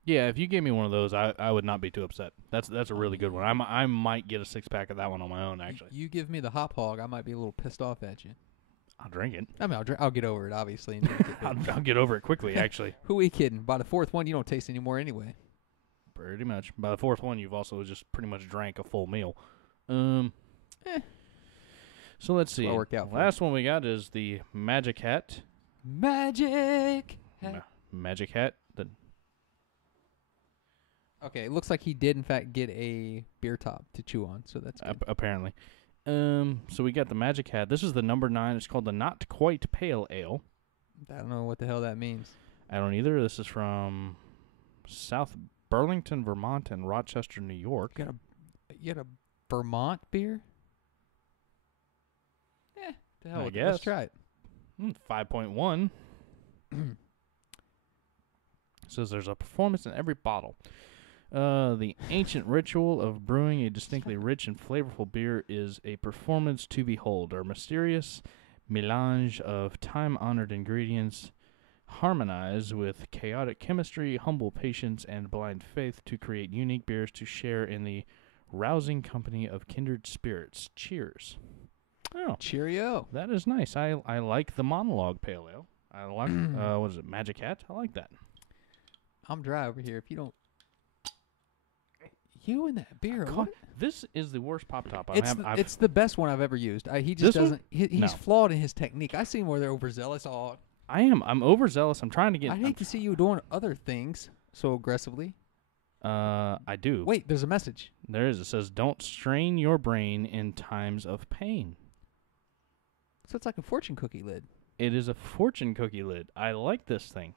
Yeah, if you gave me one of those, I would not be too upset. That's a really good one. I might get a 6-pack of that one on my own. Actually, You give me the Hop Hog, I might be a little pissed off at you. I'll drink it. I mean, I'll get over it obviously. And drink it, but I'll get over it quickly. Actually, who are you kidding? By the fourth one, you don't taste anymore anyway. pretty much. By the fourth one, you've also just pretty much drank a full meal. So let's see. what I worked out for. Last one we got is the Magic Hat. Magic. Magic Hat. Okay, it looks like he did in fact get a beer top to chew on, so that's good. Apparently. So we got the Magic Hat. This is the number 9. It's called the Not Quite Pale Ale. I don't know what the hell that means. I don't either. This is from South Burlington, Vermont, and Rochester, New York. You got a Vermont beer? The hell I with it. Let's guess. try it. 5.1. Says there's a performance in every bottle. The ancient ritual of brewing a distinctly rich and flavorful beer is a performance to behold. Our mysterious melange of time-honored ingredients harmonize with chaotic chemistry, humble patience, and blind faith to create unique beers to share in the rousing company of kindred spirits. Cheers. Oh, Cheerio. that is nice. I like the monologue pale ale. I like, what is it, Magic Hat? I like that. I'm dry over here. If you don't... You and that beer. What? This is the worst pop top It's the best one I've ever used. He just This one? doesn't... He's No. flawed in his technique. I see him where they're overzealous. I'm overzealous. I'm trying to get... I hate to see you doing other things so aggressively. I do. Wait, there's a message. There is. It says, don't strain your brain in times of pain. So it's like a fortune cookie lid. It is a fortune cookie lid. I like this thing.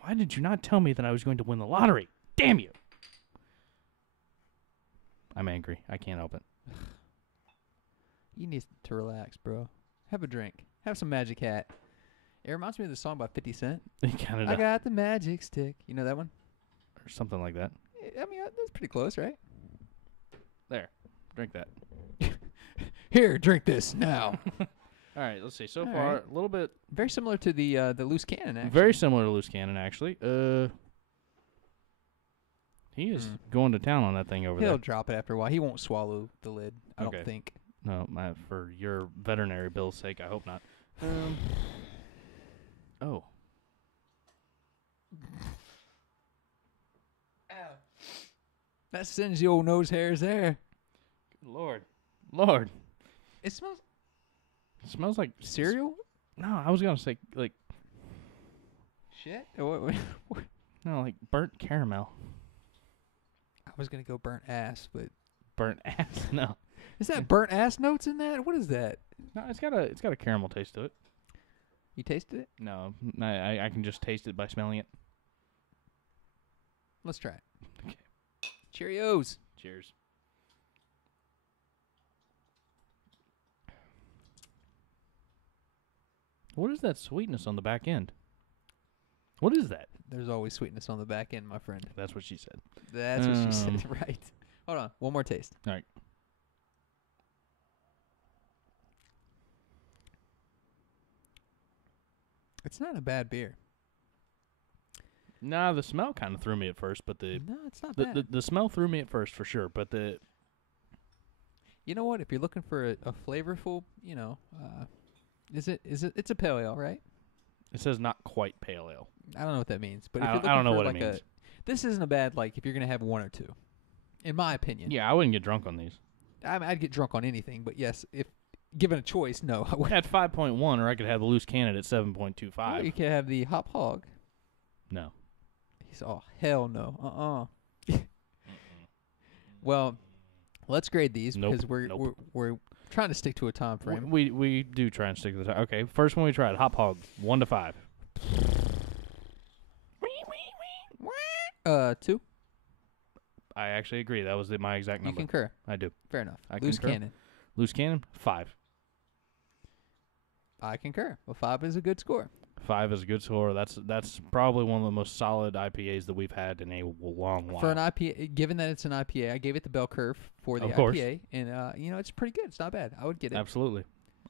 Why did you not tell me that I was going to win the lottery? Damn you! I'm angry. I can't help it. You need to relax, bro. Have a drink. Have some Magic Hat. It reminds me of the song by 50 Cent. It kind I of got the magic stick. You know that one? or something like that. I mean, that's pretty close, right? There. Drink that. Here, drink this now. All right, let's see. So All far, right. a little bit Very similar to the loose cannon, actually. very similar to loose cannon, actually. He is going to town on that thing over He'll there. drop it after a while. He won't swallow the lid, I Okay. don't think. No, for your veterinary bill's sake, I hope not. Oh. That sends the old nose hairs there. Good Lord. It smells It smells like cereal? No, I was going to say, like, Shit? no, like burnt caramel. I was going to go burnt ass, but... Burnt ass? No. Is that burnt ass notes in that? What is that? No, it's got a caramel taste to it. You tasted it? No, I can just taste it by smelling it. Let's try it. Okay. Cheerios. Cheers. What is that sweetness on the back end? What is that? There's always sweetness on the back end, my friend. That's what she said. That's what she said, right. Hold on. One more taste. All right. It's not a bad beer. Nah, the smell kind of threw me at first, but No, it's not bad. the smell threw me at first for sure. But You know what? If you're looking for a flavorful, it's a pale ale, right? it says not quite pale ale. I don't know what that means, but if I you're don't- I don't looking know for what it like means. this isn't a bad if you're gonna have one or two, in my opinion. Yeah, I wouldn't get drunk on these. I'd get drunk on anything, but yes, if given a choice, no, I would. At 5.1, or I could have the loose cannon at 7.25. You can have the hop hog. No. He's hell no. Well, let's grade these Nope, because nope. we're trying to stick to a time frame. We do try and stick to the time. Okay, first one we tried, hop hog, 1 to 5. 2. I actually agree. That was my exact You number. concur. I do. Fair enough. I Loose concur. cannon. Loose cannon, 5. I concur. Well, 5 is a good score. 5 is a good score. That's probably one of the most solid IPAs that we've had in a long while. For an IPA, given that it's an IPA, I gave it the bell curve for the Of course. IPA, and it's pretty good. It's not bad. I would get it. Absolutely.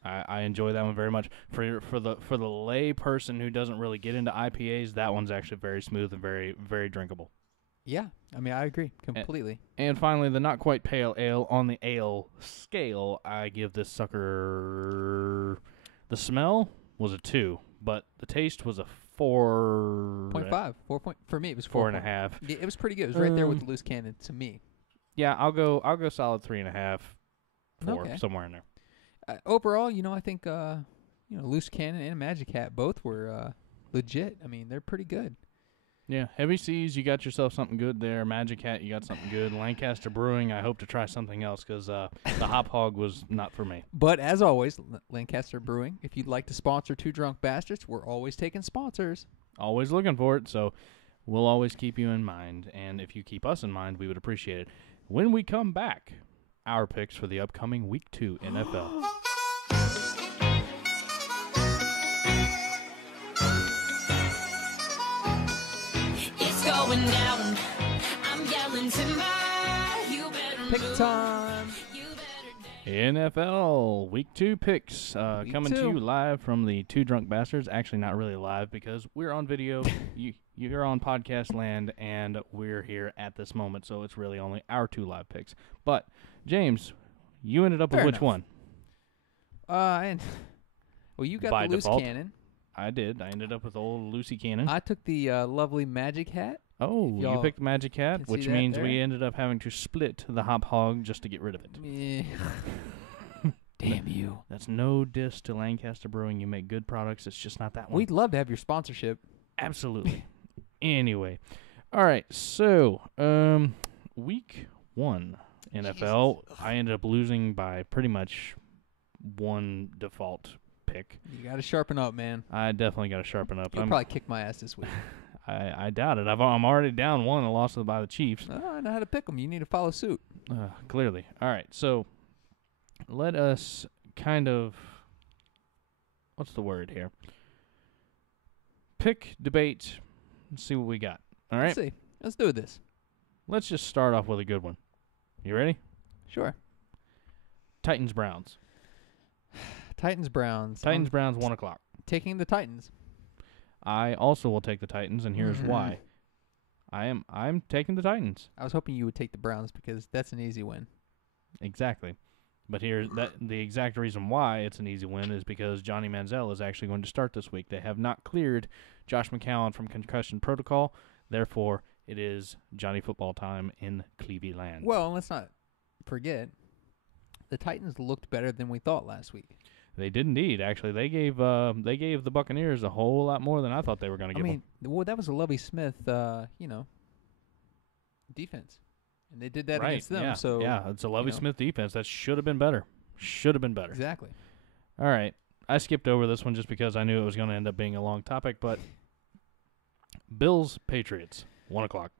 I enjoy that one very much. For the lay person who doesn't really get into IPAs, that one's actually very smooth and very, very drinkable. Yeah, I mean, I agree completely. And finally, the not quite pale ale. On the ale scale, I give this sucker... The smell was a 2, but the taste was a 4... 0.5. 4 point, for me, it was 4.5. Yeah, it was pretty good. It was right there with the loose cannon to me. Yeah, I'll go solid 3.5, 4, Okay. somewhere in there. Overall, I think loose cannon and Magic Hat both were legit. I mean, they're pretty good. Yeah, Heavy Seas, you got yourself something good there. Magic Hat, you got something good. Lancaster Brewing, I hope to try something else because the Hop Hog was not for me. But as always, Lancaster Brewing, if you'd like to sponsor Two Drunk Bastards, we're always taking sponsors. Always looking for it, so we'll always keep you in mind. And if you keep us in mind, we would appreciate it. When we come back, our picks for the upcoming Week 2 NFL. Going down, I'm yelling timber. You better Pick move. time. You better NFL Week 2 picks Week coming to 2. you live from the Two Drunk Bastards. Actually, not really live because we're on video. You're on podcast land, and we're here at this moment, so it's really only our 2 live picks. But James, you ended up with Fair which enough. one? You got By the loose default. cannon. I did. I ended up with old Lucy Cannon. I took the lovely Magic Hat. Oh, you y'all picked Magic Hat, can see which that means we there. ended up having to split the Hop Hog just to get rid of it. Damn you. That's no diss to Lancaster Brewing. You make good products. It's just not that one. We'd love to have your sponsorship. Absolutely. Anyway. All right. So, Week 1 NFL, I ended up losing by pretty much one default pick. You got to sharpen up, man. I definitely got to sharpen up. You'll probably kick my ass this week. I doubt it. I'm already down 1 and lost by the Chiefs. I know how to pick them. You need to follow suit. Clearly. All right. So, let us kind of, what's the word here? Pick, debate, and see what we got. All right. Let's see. Let's do this. Let's just start off with a good one. You ready? Sure. Titans Browns. Titans-Browns. Titans-Browns, 1 o'clock. Taking the Titans. I also will take the Titans, and here's why. I'm taking the Titans. I was hoping you would take the Browns because that's an easy win. Exactly. But the exact reason why it's an easy win is because Johnny Manziel is actually going to start this week. They have not cleared Josh McCown from concussion protocol. Therefore, it is Johnny football time in Cleveland. Well, and let's not forget, the Titans looked better than we thought last week. They did indeed. Actually, they gave the Buccaneers a whole lot more than I thought they were going to give them. Well, that was a Lovie Smith, defense, and they did that against them. Yeah. So yeah, it's a Lovie Smith defense that should have been better. Exactly. All right, I skipped over this one just because I knew it was going to end up being a long topic. But Bills Patriots 1 o'clock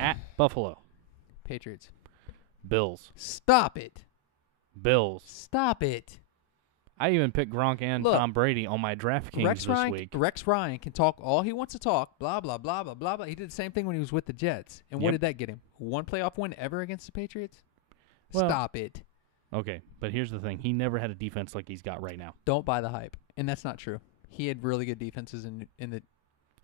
at Buffalo. Patriots. Bills. Stop it. Bills. Stop it. I even picked Gronk and Tom Brady on my DraftKings this week. Rex Ryan can talk all he wants to talk, blah, blah, blah, blah, blah, blah. He did the same thing when he was with the Jets. And what did that get him? One playoff win ever against the Patriots? Well, Stop it. Okay, but here's the thing. He never had a defense like he's got right now. Don't buy the hype. And that's not true. He had really good defenses in the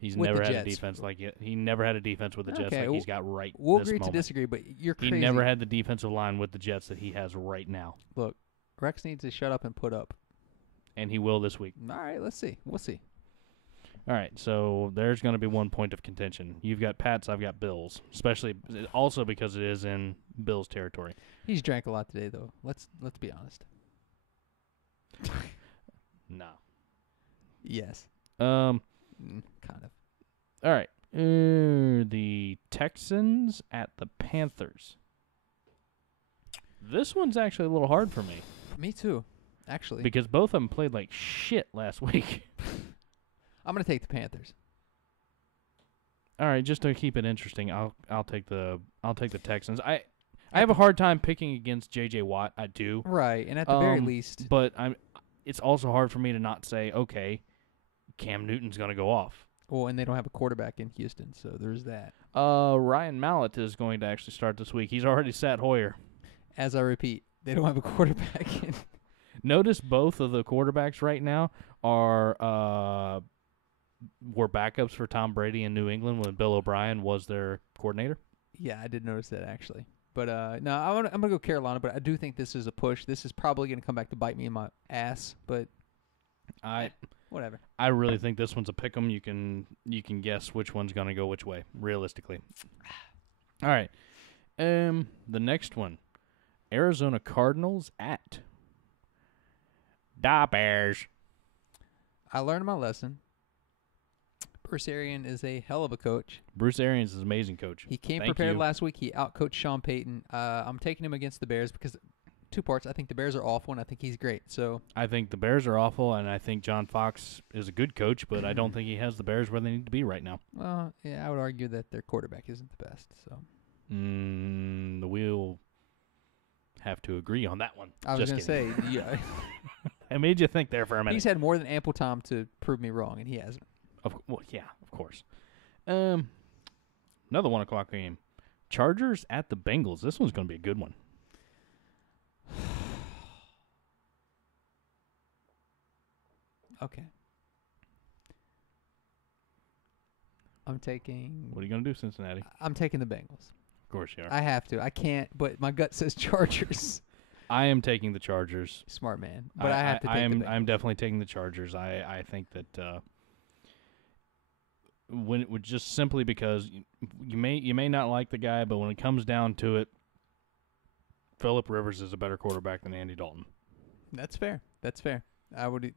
He's with never the had Jets. a defense like it. He never had a defense with the Jets like he's got right We'll this agree moment. to disagree, but you're crazy. He never had the defensive line with the Jets that he has right now. Look, Rex needs to shut up and put up. And he will this week. All right, let's see. We'll see. All right, so there's going to be 1 point of contention. You've got Pats, I've got Bills, especially also because it is in Bills territory. He's drank a lot today, though. Let's be honest. No. Yes. Kind of. All right. The Texans at the Panthers. This one's actually a little hard for me. Me too, actually. Because both of them played like shit last week. I'm gonna take the Panthers. All right, just to keep it interesting, I'll take the Texans. I have a hard time picking against J.J. Watt. I do. Right, and at the very least, but it's also hard for me to not say, okay, Cam Newton's gonna go off. Well, and they don't have a quarterback in Houston, so there's that. Ryan Mallett is going to actually start this week. He's already sat Hoyer. As I repeat, they don't have a quarterback in. Notice both of the quarterbacks right now were backups for Tom Brady in New England when Bill O'Brien was their coordinator. Yeah, I did notice that actually. But no, I'm gonna go Carolina. But I do think this is a push. This is probably gonna come back to bite me in my ass. But whatever. I really think this one's a pick 'em. You can guess which one's gonna go which way realistically. All right, the next one, Arizona Cardinals at Da Bears. I learned my lesson. Bruce Arians is a hell of a coach. Bruce Arians is an amazing coach. He came prepared last week. He outcoached Sean Payton. I'm taking him against the Bears because two parts. I think the Bears are awful, and I think he's great. So I think the Bears are awful, and I think John Fox is a good coach, but I don't think he has the Bears where they need to be right now. Well, yeah, I would argue that their quarterback isn't the best. So we'll have to agree on that one. I was going to say, yeah. I made you think there for a minute. He's had more than ample time to prove me wrong, and he hasn't. Yeah, of course. Another 1 o'clock game. Chargers at the Bengals. This one's going to be a good one. Okay. I'm taking... What are you going to do, Cincinnati? I'm taking the Bengals. Of course you are. I have to. I can't, but my gut says Chargers. I am taking the Chargers. Smart man. But I have to take the Bengals. I'm definitely taking the Chargers. I think that... when it would just simply because you may not like the guy, but when it comes down to it, Phillip Rivers is a better quarterback than Andy Dalton. That's fair. That's fair. I would,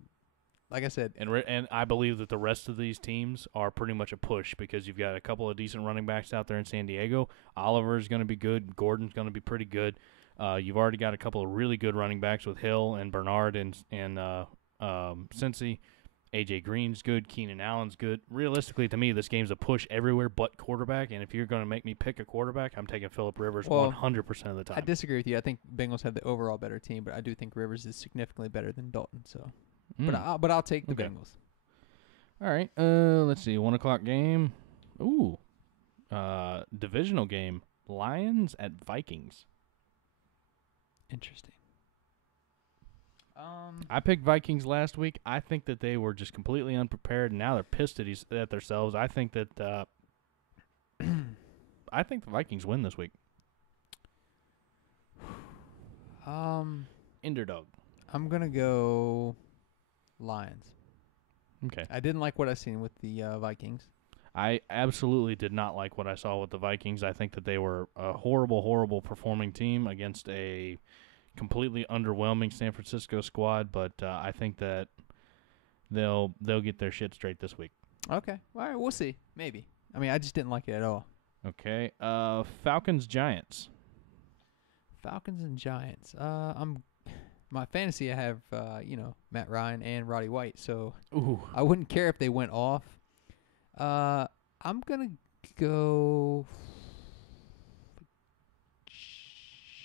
like I said, and I believe that the rest of these teams are pretty much a push because you've got a couple of decent running backs out there in San Diego. Oliver's going to be good. Gordon's going to be pretty good. You've already got a couple of really good running backs with Hill and Bernard and Cincy. A.J. Green's good. Keenan Allen's good. Realistically, to me, this game's a push everywhere but quarterback, and if you're going to make me pick a quarterback, I'm taking Phillip Rivers 100% of the time. I disagree with you. I think Bengals have the overall better team, but I do think Rivers is significantly better than Dalton. So, But I'll take the Bengals. All right. Let's see. 1 o'clock game. Ooh. Divisional game. Lions at Vikings. Interesting. I picked Vikings last week. I think that they were just completely unprepared, and now they're pissed at themselves. I think that I think the Vikings win this week. Underdog. I'm gonna go Lions. Okay. I didn't like what I seen with the Vikings. I absolutely did not like what I saw with the Vikings. I think that they were a horrible, horrible performing team against a completely underwhelming San Francisco squad. But I think that they'll get their shit straight this week. Okay. All right. We'll see. Maybe. I mean, I just didn't like it at all. Okay. Falcons Giants. Falcons and Giants. My fantasy. I have Matt Ryan and Roddy White, so Ooh. I wouldn't care if they went off. I'm gonna go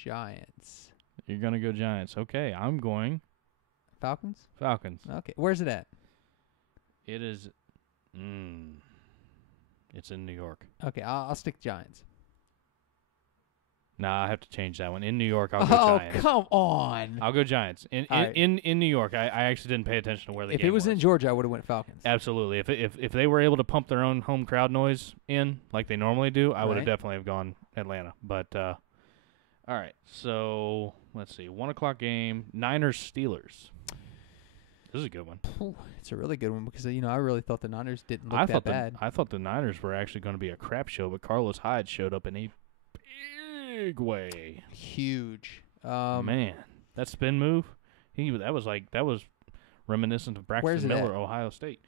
Giants. You're gonna go Giants. Okay. I'm going Falcons. Falcons. Okay. Where's it at? It is. It's in New York. Okay. I'll stick Giants. Nah, I have to change that one. In New York, I'll go Giants. Oh, come on. I'll go Giants. In New York, I actually didn't pay attention to where the If game it was in Georgia, I would have went Falcons. Absolutely. If they were able to pump their own home crowd noise in like they normally do, I would have Right. definitely have gone Atlanta. But all right. So let's see. 1:00 game. Niners Steelers. This is a good one. Ooh, it's a really good one because I really thought the Niners didn't look that bad. I thought the Niners were actually going to be a crap show, but Carlos Hyde showed up in a big way. Huge. Man, that spin move, that was reminiscent of Where's Braxton it Miller, at? Ohio State.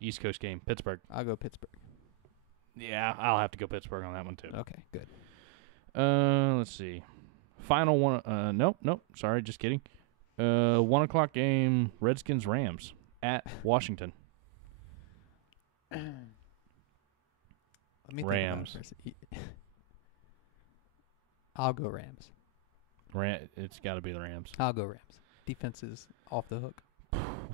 East Coast game, Pittsburgh. I'll go Pittsburgh. Yeah, I'll have to go Pittsburgh on that one too. Okay, good. Let's see. Final one. Nope. Sorry, just kidding. 1:00 game, Redskins Rams at Washington. Let me Rams. Think about it for a sec. I'll go Rams. It's got to be the Rams. I'll go Rams. Defense is off the hook.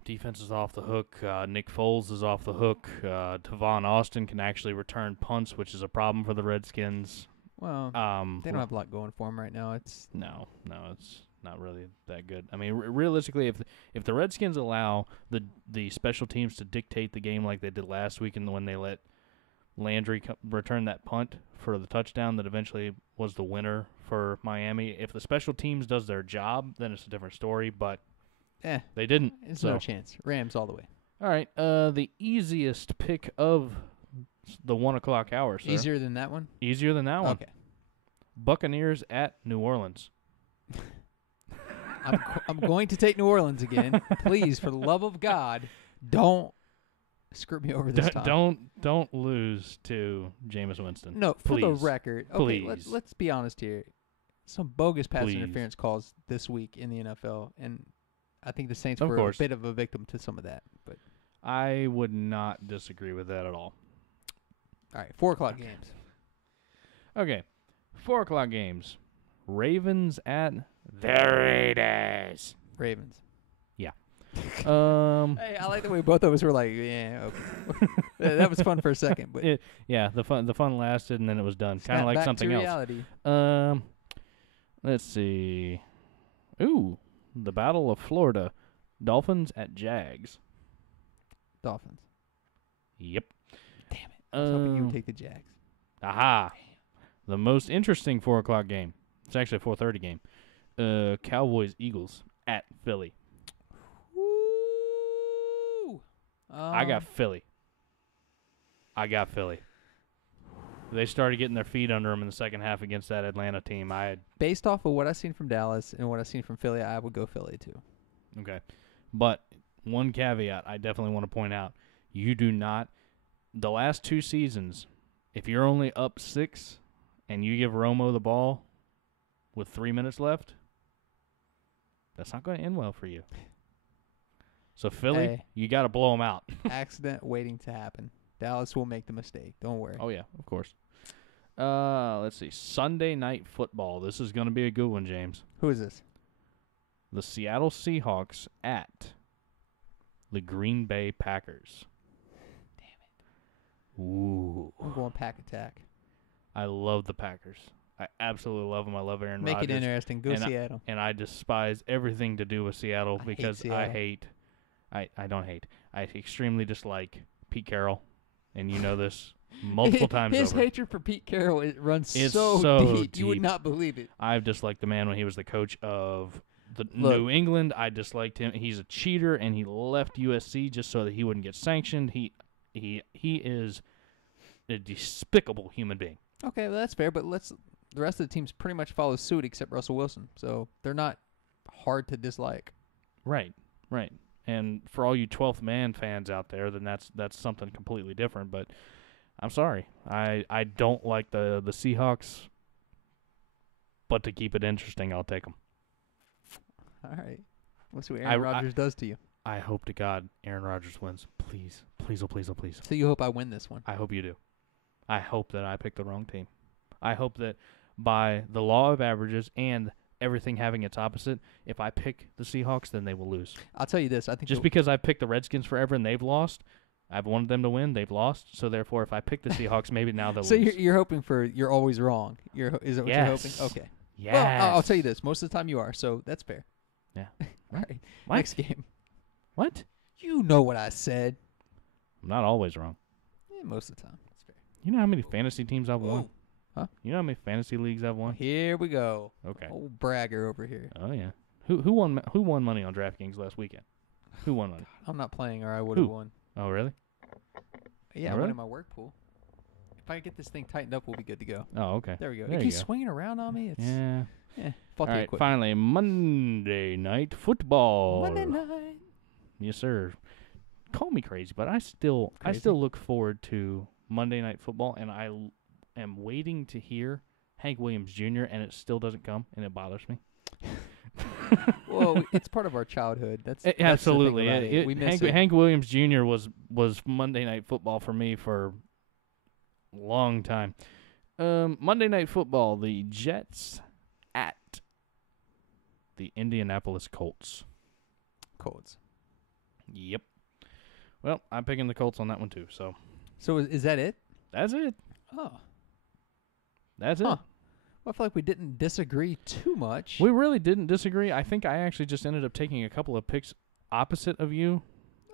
Defense is off the hook. Nick Foles is off the hook. Tavon Austin can actually return punts, which is a problem for the Redskins. Well, they don't have a lot going for them right now. It's No, it's not really that good. I mean, realistically, if the Redskins allow the special teams to dictate the game like they did last week, and when they let Landry return that punt for the touchdown that eventually was the winner for Miami, if the special teams does their job, then it's a different story. But they didn't. It's so. no chance. Rams all the way. All right. The easiest pick of the 1:00 hour, sir. Easier than that one? Easier than that one. Okay. Buccaneers at New Orleans. I'm going to take New Orleans again. Please, for the love of God, don't screw me over this time. Don't lose to Jameis Winston. No, for the Please. record. Okay, Please. let's be honest here. Some bogus pass Please. interference calls this week in the NFL, and I think the Saints Of were course. a bit of a victim to some of that. But I would not disagree with that at all. all right, 4:00 games. Okay. 4:00 games. Ravens at the Raiders. Ravens. Yeah. Hey, I like the way both of us were like, yeah, okay. That was fun for a second, but Yeah, the fun lasted and then it was done. Kind snap of like back something to else. reality. Let's see. Ooh, the Battle of Florida. Dolphins at Jags. Dolphins. Yep. Damn it. I was hoping you would take the Jags. Aha. The most interesting 4:00 game. It's actually a 4:30 game. Cowboys Eagles at Philly. Woo! I got Philly. They started getting their feet under them in the second half against that Atlanta team. Based off of what I've seen from Dallas and what I've seen from Philly, I would go Philly too. Okay. But one caveat I definitely want to point out. You do not, the last 2 seasons, if you're only up 6 and you give Romo the ball with 3 minutes left, that's not going to end well for you. So Philly, Hey. you got to blow them out. Accident waiting to happen. Dallas will make the mistake. Don't worry. Oh, yeah, of course. Let's see. Sunday Night Football. This is going to be a good one, James. Who is this? The Seattle Seahawks at the Green Bay Packers. Damn it. Ooh. I'm going pack attack. I love the Packers. I absolutely love him. I love Aaron Make Rodgers. it interesting. Go and Seattle. And I despise everything to do with Seattle I hate because Seattle. I don't hate. I extremely dislike Pete Carroll, and you know this multiple times His over. hatred for Pete Carroll runs It's so so deep. You would deep. not believe it. I've disliked the man when he was the coach of the Look. New England. I disliked him. He's a cheater, and he left USC just so that he wouldn't get sanctioned. He is a despicable human being. Okay, well, that's fair, but the rest of the teams pretty much follow suit except Russell Wilson, so they're not hard to dislike. Right. And for all you 12th man fans out there, then that's something completely different. But I'm sorry, I don't like the Seahawks. But to keep it interesting, I'll take them. All right. We'll see what Aaron Rodgers does to you. I hope to God Aaron Rodgers wins. Please, oh please, oh please. So you hope I win this one. I hope you do. I hope that I picked the wrong team. I hope that by the law of averages and everything having its opposite, if I pick the Seahawks, then they will lose. I'll tell you this. I think Just because I've picked the Redskins forever and they've lost, I've wanted them to win, they've lost. So therefore, if I pick the Seahawks, maybe now they'll So lose. you're hoping for you're always wrong. Is that what you're hoping? Okay. Yes. Well, I'll tell you this. Most of the time you are, so that's fair. Yeah. All right. What? Next game. What? You know what I said. I'm not always wrong. Yeah, most of the time. That's fair. You know how many fantasy teams I've won? Whoa. Huh? You know how many fantasy leagues I've won? Here we go. Okay. Old bragger over here. Oh yeah. Who won money on DraftKings last weekend? Who won money? I'm not playing, or I would have Who? won. Oh really? Yeah, Oh, I won really? in my work pool. If I get this thing tightened up, we'll be good to go. Oh okay. There we go. There It you keeps go. swinging around on me. It's Yeah. fuck All the right. equipment. Finally, Monday night football. Monday night. Yes, sir. Call me crazy, but I still Crazy? look forward to Monday night football, and I am waiting to hear Hank Williams Jr. and it still doesn't come, and it bothers me. Well, it's part of our childhood. That's the thing Absolutely. about it. We miss it. Hank Williams Jr. was Monday night football for me for a long time. Monday night football, the Jets at the Indianapolis Colts. Colts. Yep. Well, I'm picking the Colts on that one too, so So is that it? that's it. Oh. That's Huh. it. Well, I feel like we didn't disagree too much. We really didn't disagree. I think I actually just ended up taking a couple of picks opposite of you.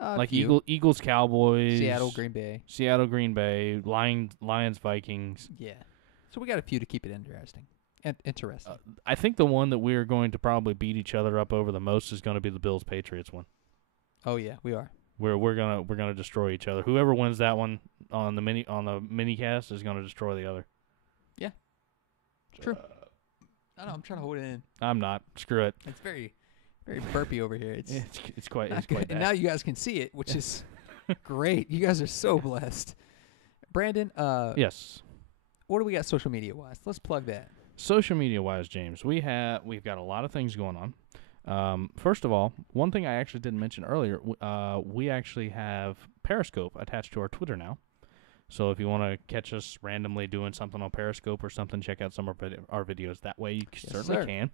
Like few. Eagles, Cowboys, Seattle, Green Bay. Green Bay, Lions, Vikings. Yeah. So we got a few to keep it interesting. Interesting. I think the one that we're going to probably beat each other up over the most is going to be the Bills Patriots one. Oh yeah, we are. Where we're gonna destroy each other. Whoever wins that one on the mini cast is gonna destroy the other. Yeah. True. I know. I'm trying to hold it in. I'm not. Screw it. It's very, very burpy over here. It's It's quite not quite good. And bad. now you guys can see it, which is great. You guys are so blessed. Brandon, Yes. what do we got social media wise? Let's plug that. Social media wise, James, we've got a lot of things going on. First of all, one thing I actually didn't mention earlier, we actually have Periscope attached to our Twitter now. So if you want to catch us randomly doing something on Periscope or something, check out some of our videos. That way you certainly can.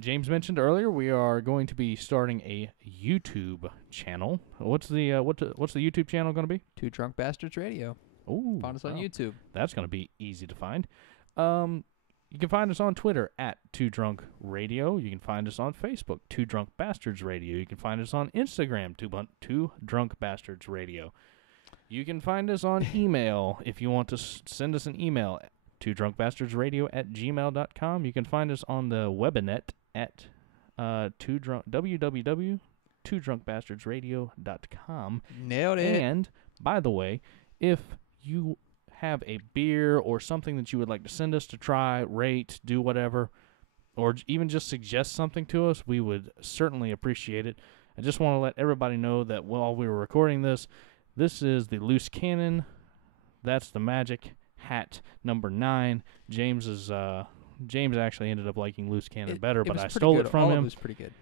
James mentioned earlier we are going to be starting a YouTube channel. What's the YouTube channel going to be? Two Drunk Bastards Radio. Oh, Find us on YouTube. That's going to be easy to find. You can find us on Twitter at 2DrunkRadio. You can find us on Facebook, 2 Drunk Bastards Radio. You can find us on Instagram, 2 Drunk Bastards Radio. You can find us on email if you want to send us an email, 2drunkbastardsradio@gmail.com. You can find us on the webinet at www.2drunkbastardsradio.com. Nailed it. And, by the way, if you have a beer or something that you would like to send us to try, rate, do whatever, or even just suggest something to us, we would certainly appreciate it. I just want to let everybody know that while we were recording this, this is the Loose Cannon. That's the Magic Hat number 9. James actually ended up liking Loose Cannon better, but I stole it from him. It was pretty good.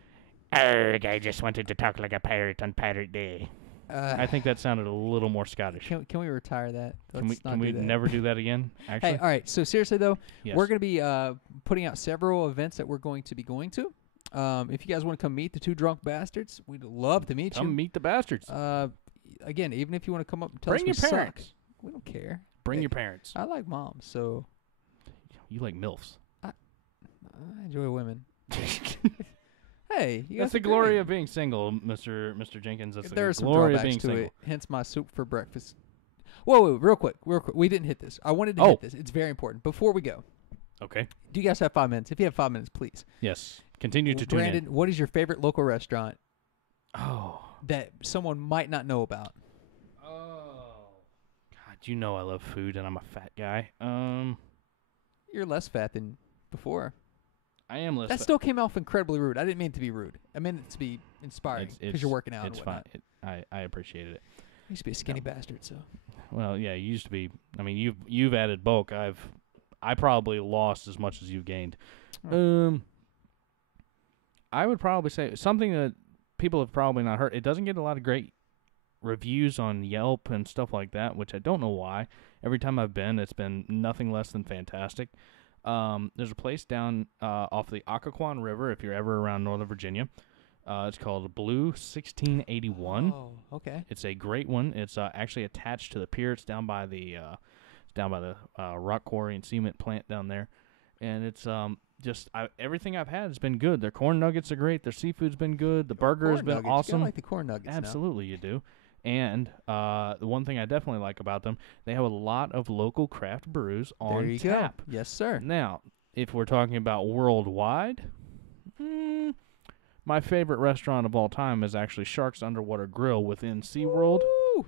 Arrgh, I just wanted to talk like a pirate on Pirate Day. I think that sounded a little more Scottish. Can we retire that? Can we never do that again? Actually, Hey, all right. So seriously though, yes. we're going to be putting out several events that we're going to be going to. If you guys want to come meet the 2 Drunk Bastards, we'd love to meet Come you. meet the bastards. Again, even if you want to come up and tell Bring us your we parents. suck, we don't care. Bring Hey, your parents. I like moms, so You like MILFs. I enjoy women. Hey, you That's guys the are glory great. of being single, Mr. Jenkins. That's There the are some glory of drawbacks being to single. it. Hence my soup for breakfast. Whoa, real quick. We didn't hit this. I wanted to hit this. It's very important. Before we go, Okay. do you guys have 5 minutes? If you have 5 minutes, please. Yes. Continue to tune Brandon, in. what is your favorite local restaurant Oh. that someone might not know about? God, you know I love food and I'm a fat guy. You're less fat than before. I am less That still came off incredibly rude. I didn't mean it to be rude. I meant it to be inspiring because you're working out. It's and fine. whatnot. I appreciated it. I used to be a skinny bastard, so. Well, yeah, you used to be. I mean, you've added bulk. I probably lost as much as you've gained. I would probably say something that people have probably not heard. It doesn't get a lot of great reviews on Yelp and stuff like that, which I don't know why. Every time I've been, it's been nothing less than fantastic. There's a place down off the Occoquan River, if you're ever around Northern Virginia. It's called Blue 1681. Oh, okay. It's a great one. It's actually attached to the pier. It's down by the rock quarry and cement plant down there, and it's everything I've had has been good. Their corn nuggets are great. Their seafood's been good. The burger has been awesome. You gotta like the corn nuggets. Absolutely, you do. And the one thing I definitely like about them, they have a lot of local craft brews on There you tap. go. Yes, sir. Now, if we're talking about worldwide, my favorite restaurant of all time is actually Shark's Underwater Grill within SeaWorld. Woo!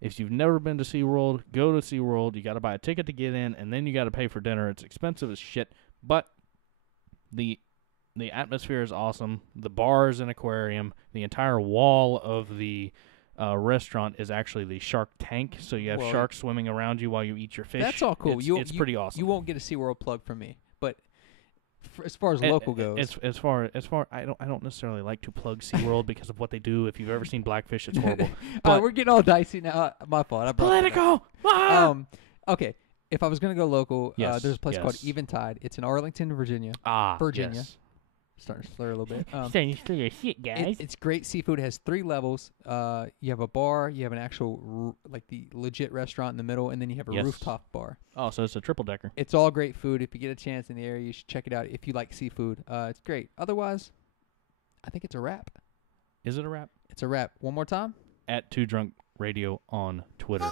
If you've never been to SeaWorld, go to SeaWorld. You got to buy a ticket to get in, and then you got to pay for dinner. It's expensive as shit, but the atmosphere is awesome. The bar is an aquarium. The entire wall of the restaurant is actually the shark tank, so you have sharks swimming around you while you eat your fish. That's all cool. It's pretty awesome. You won't get a SeaWorld plug from me, but as far as local goes, as far I don't necessarily like to plug SeaWorld because of what they do. If you've ever seen Blackfish, it's horrible. all right, we're getting all dicey now. My fault. I brought that up. Political. Okay. If I was gonna go local, Yes, there's a place called yes. Eventide. It's in Arlington, Virginia. Virginia. Yes. Starting to slur a little bit. Starting to your shit, guys. It's great seafood. It has 3 levels. You have a bar. You have an actual like the legit restaurant in the middle, and then you have a Yes. rooftop bar. Oh, so it's a triple decker. It's all great food. If you get a chance in the area, you should check it out. If you like seafood, it's great. Otherwise, I think it's a wrap. Is it a wrap? It's a wrap. One more time. At 2 Drunk Radio on Twitter.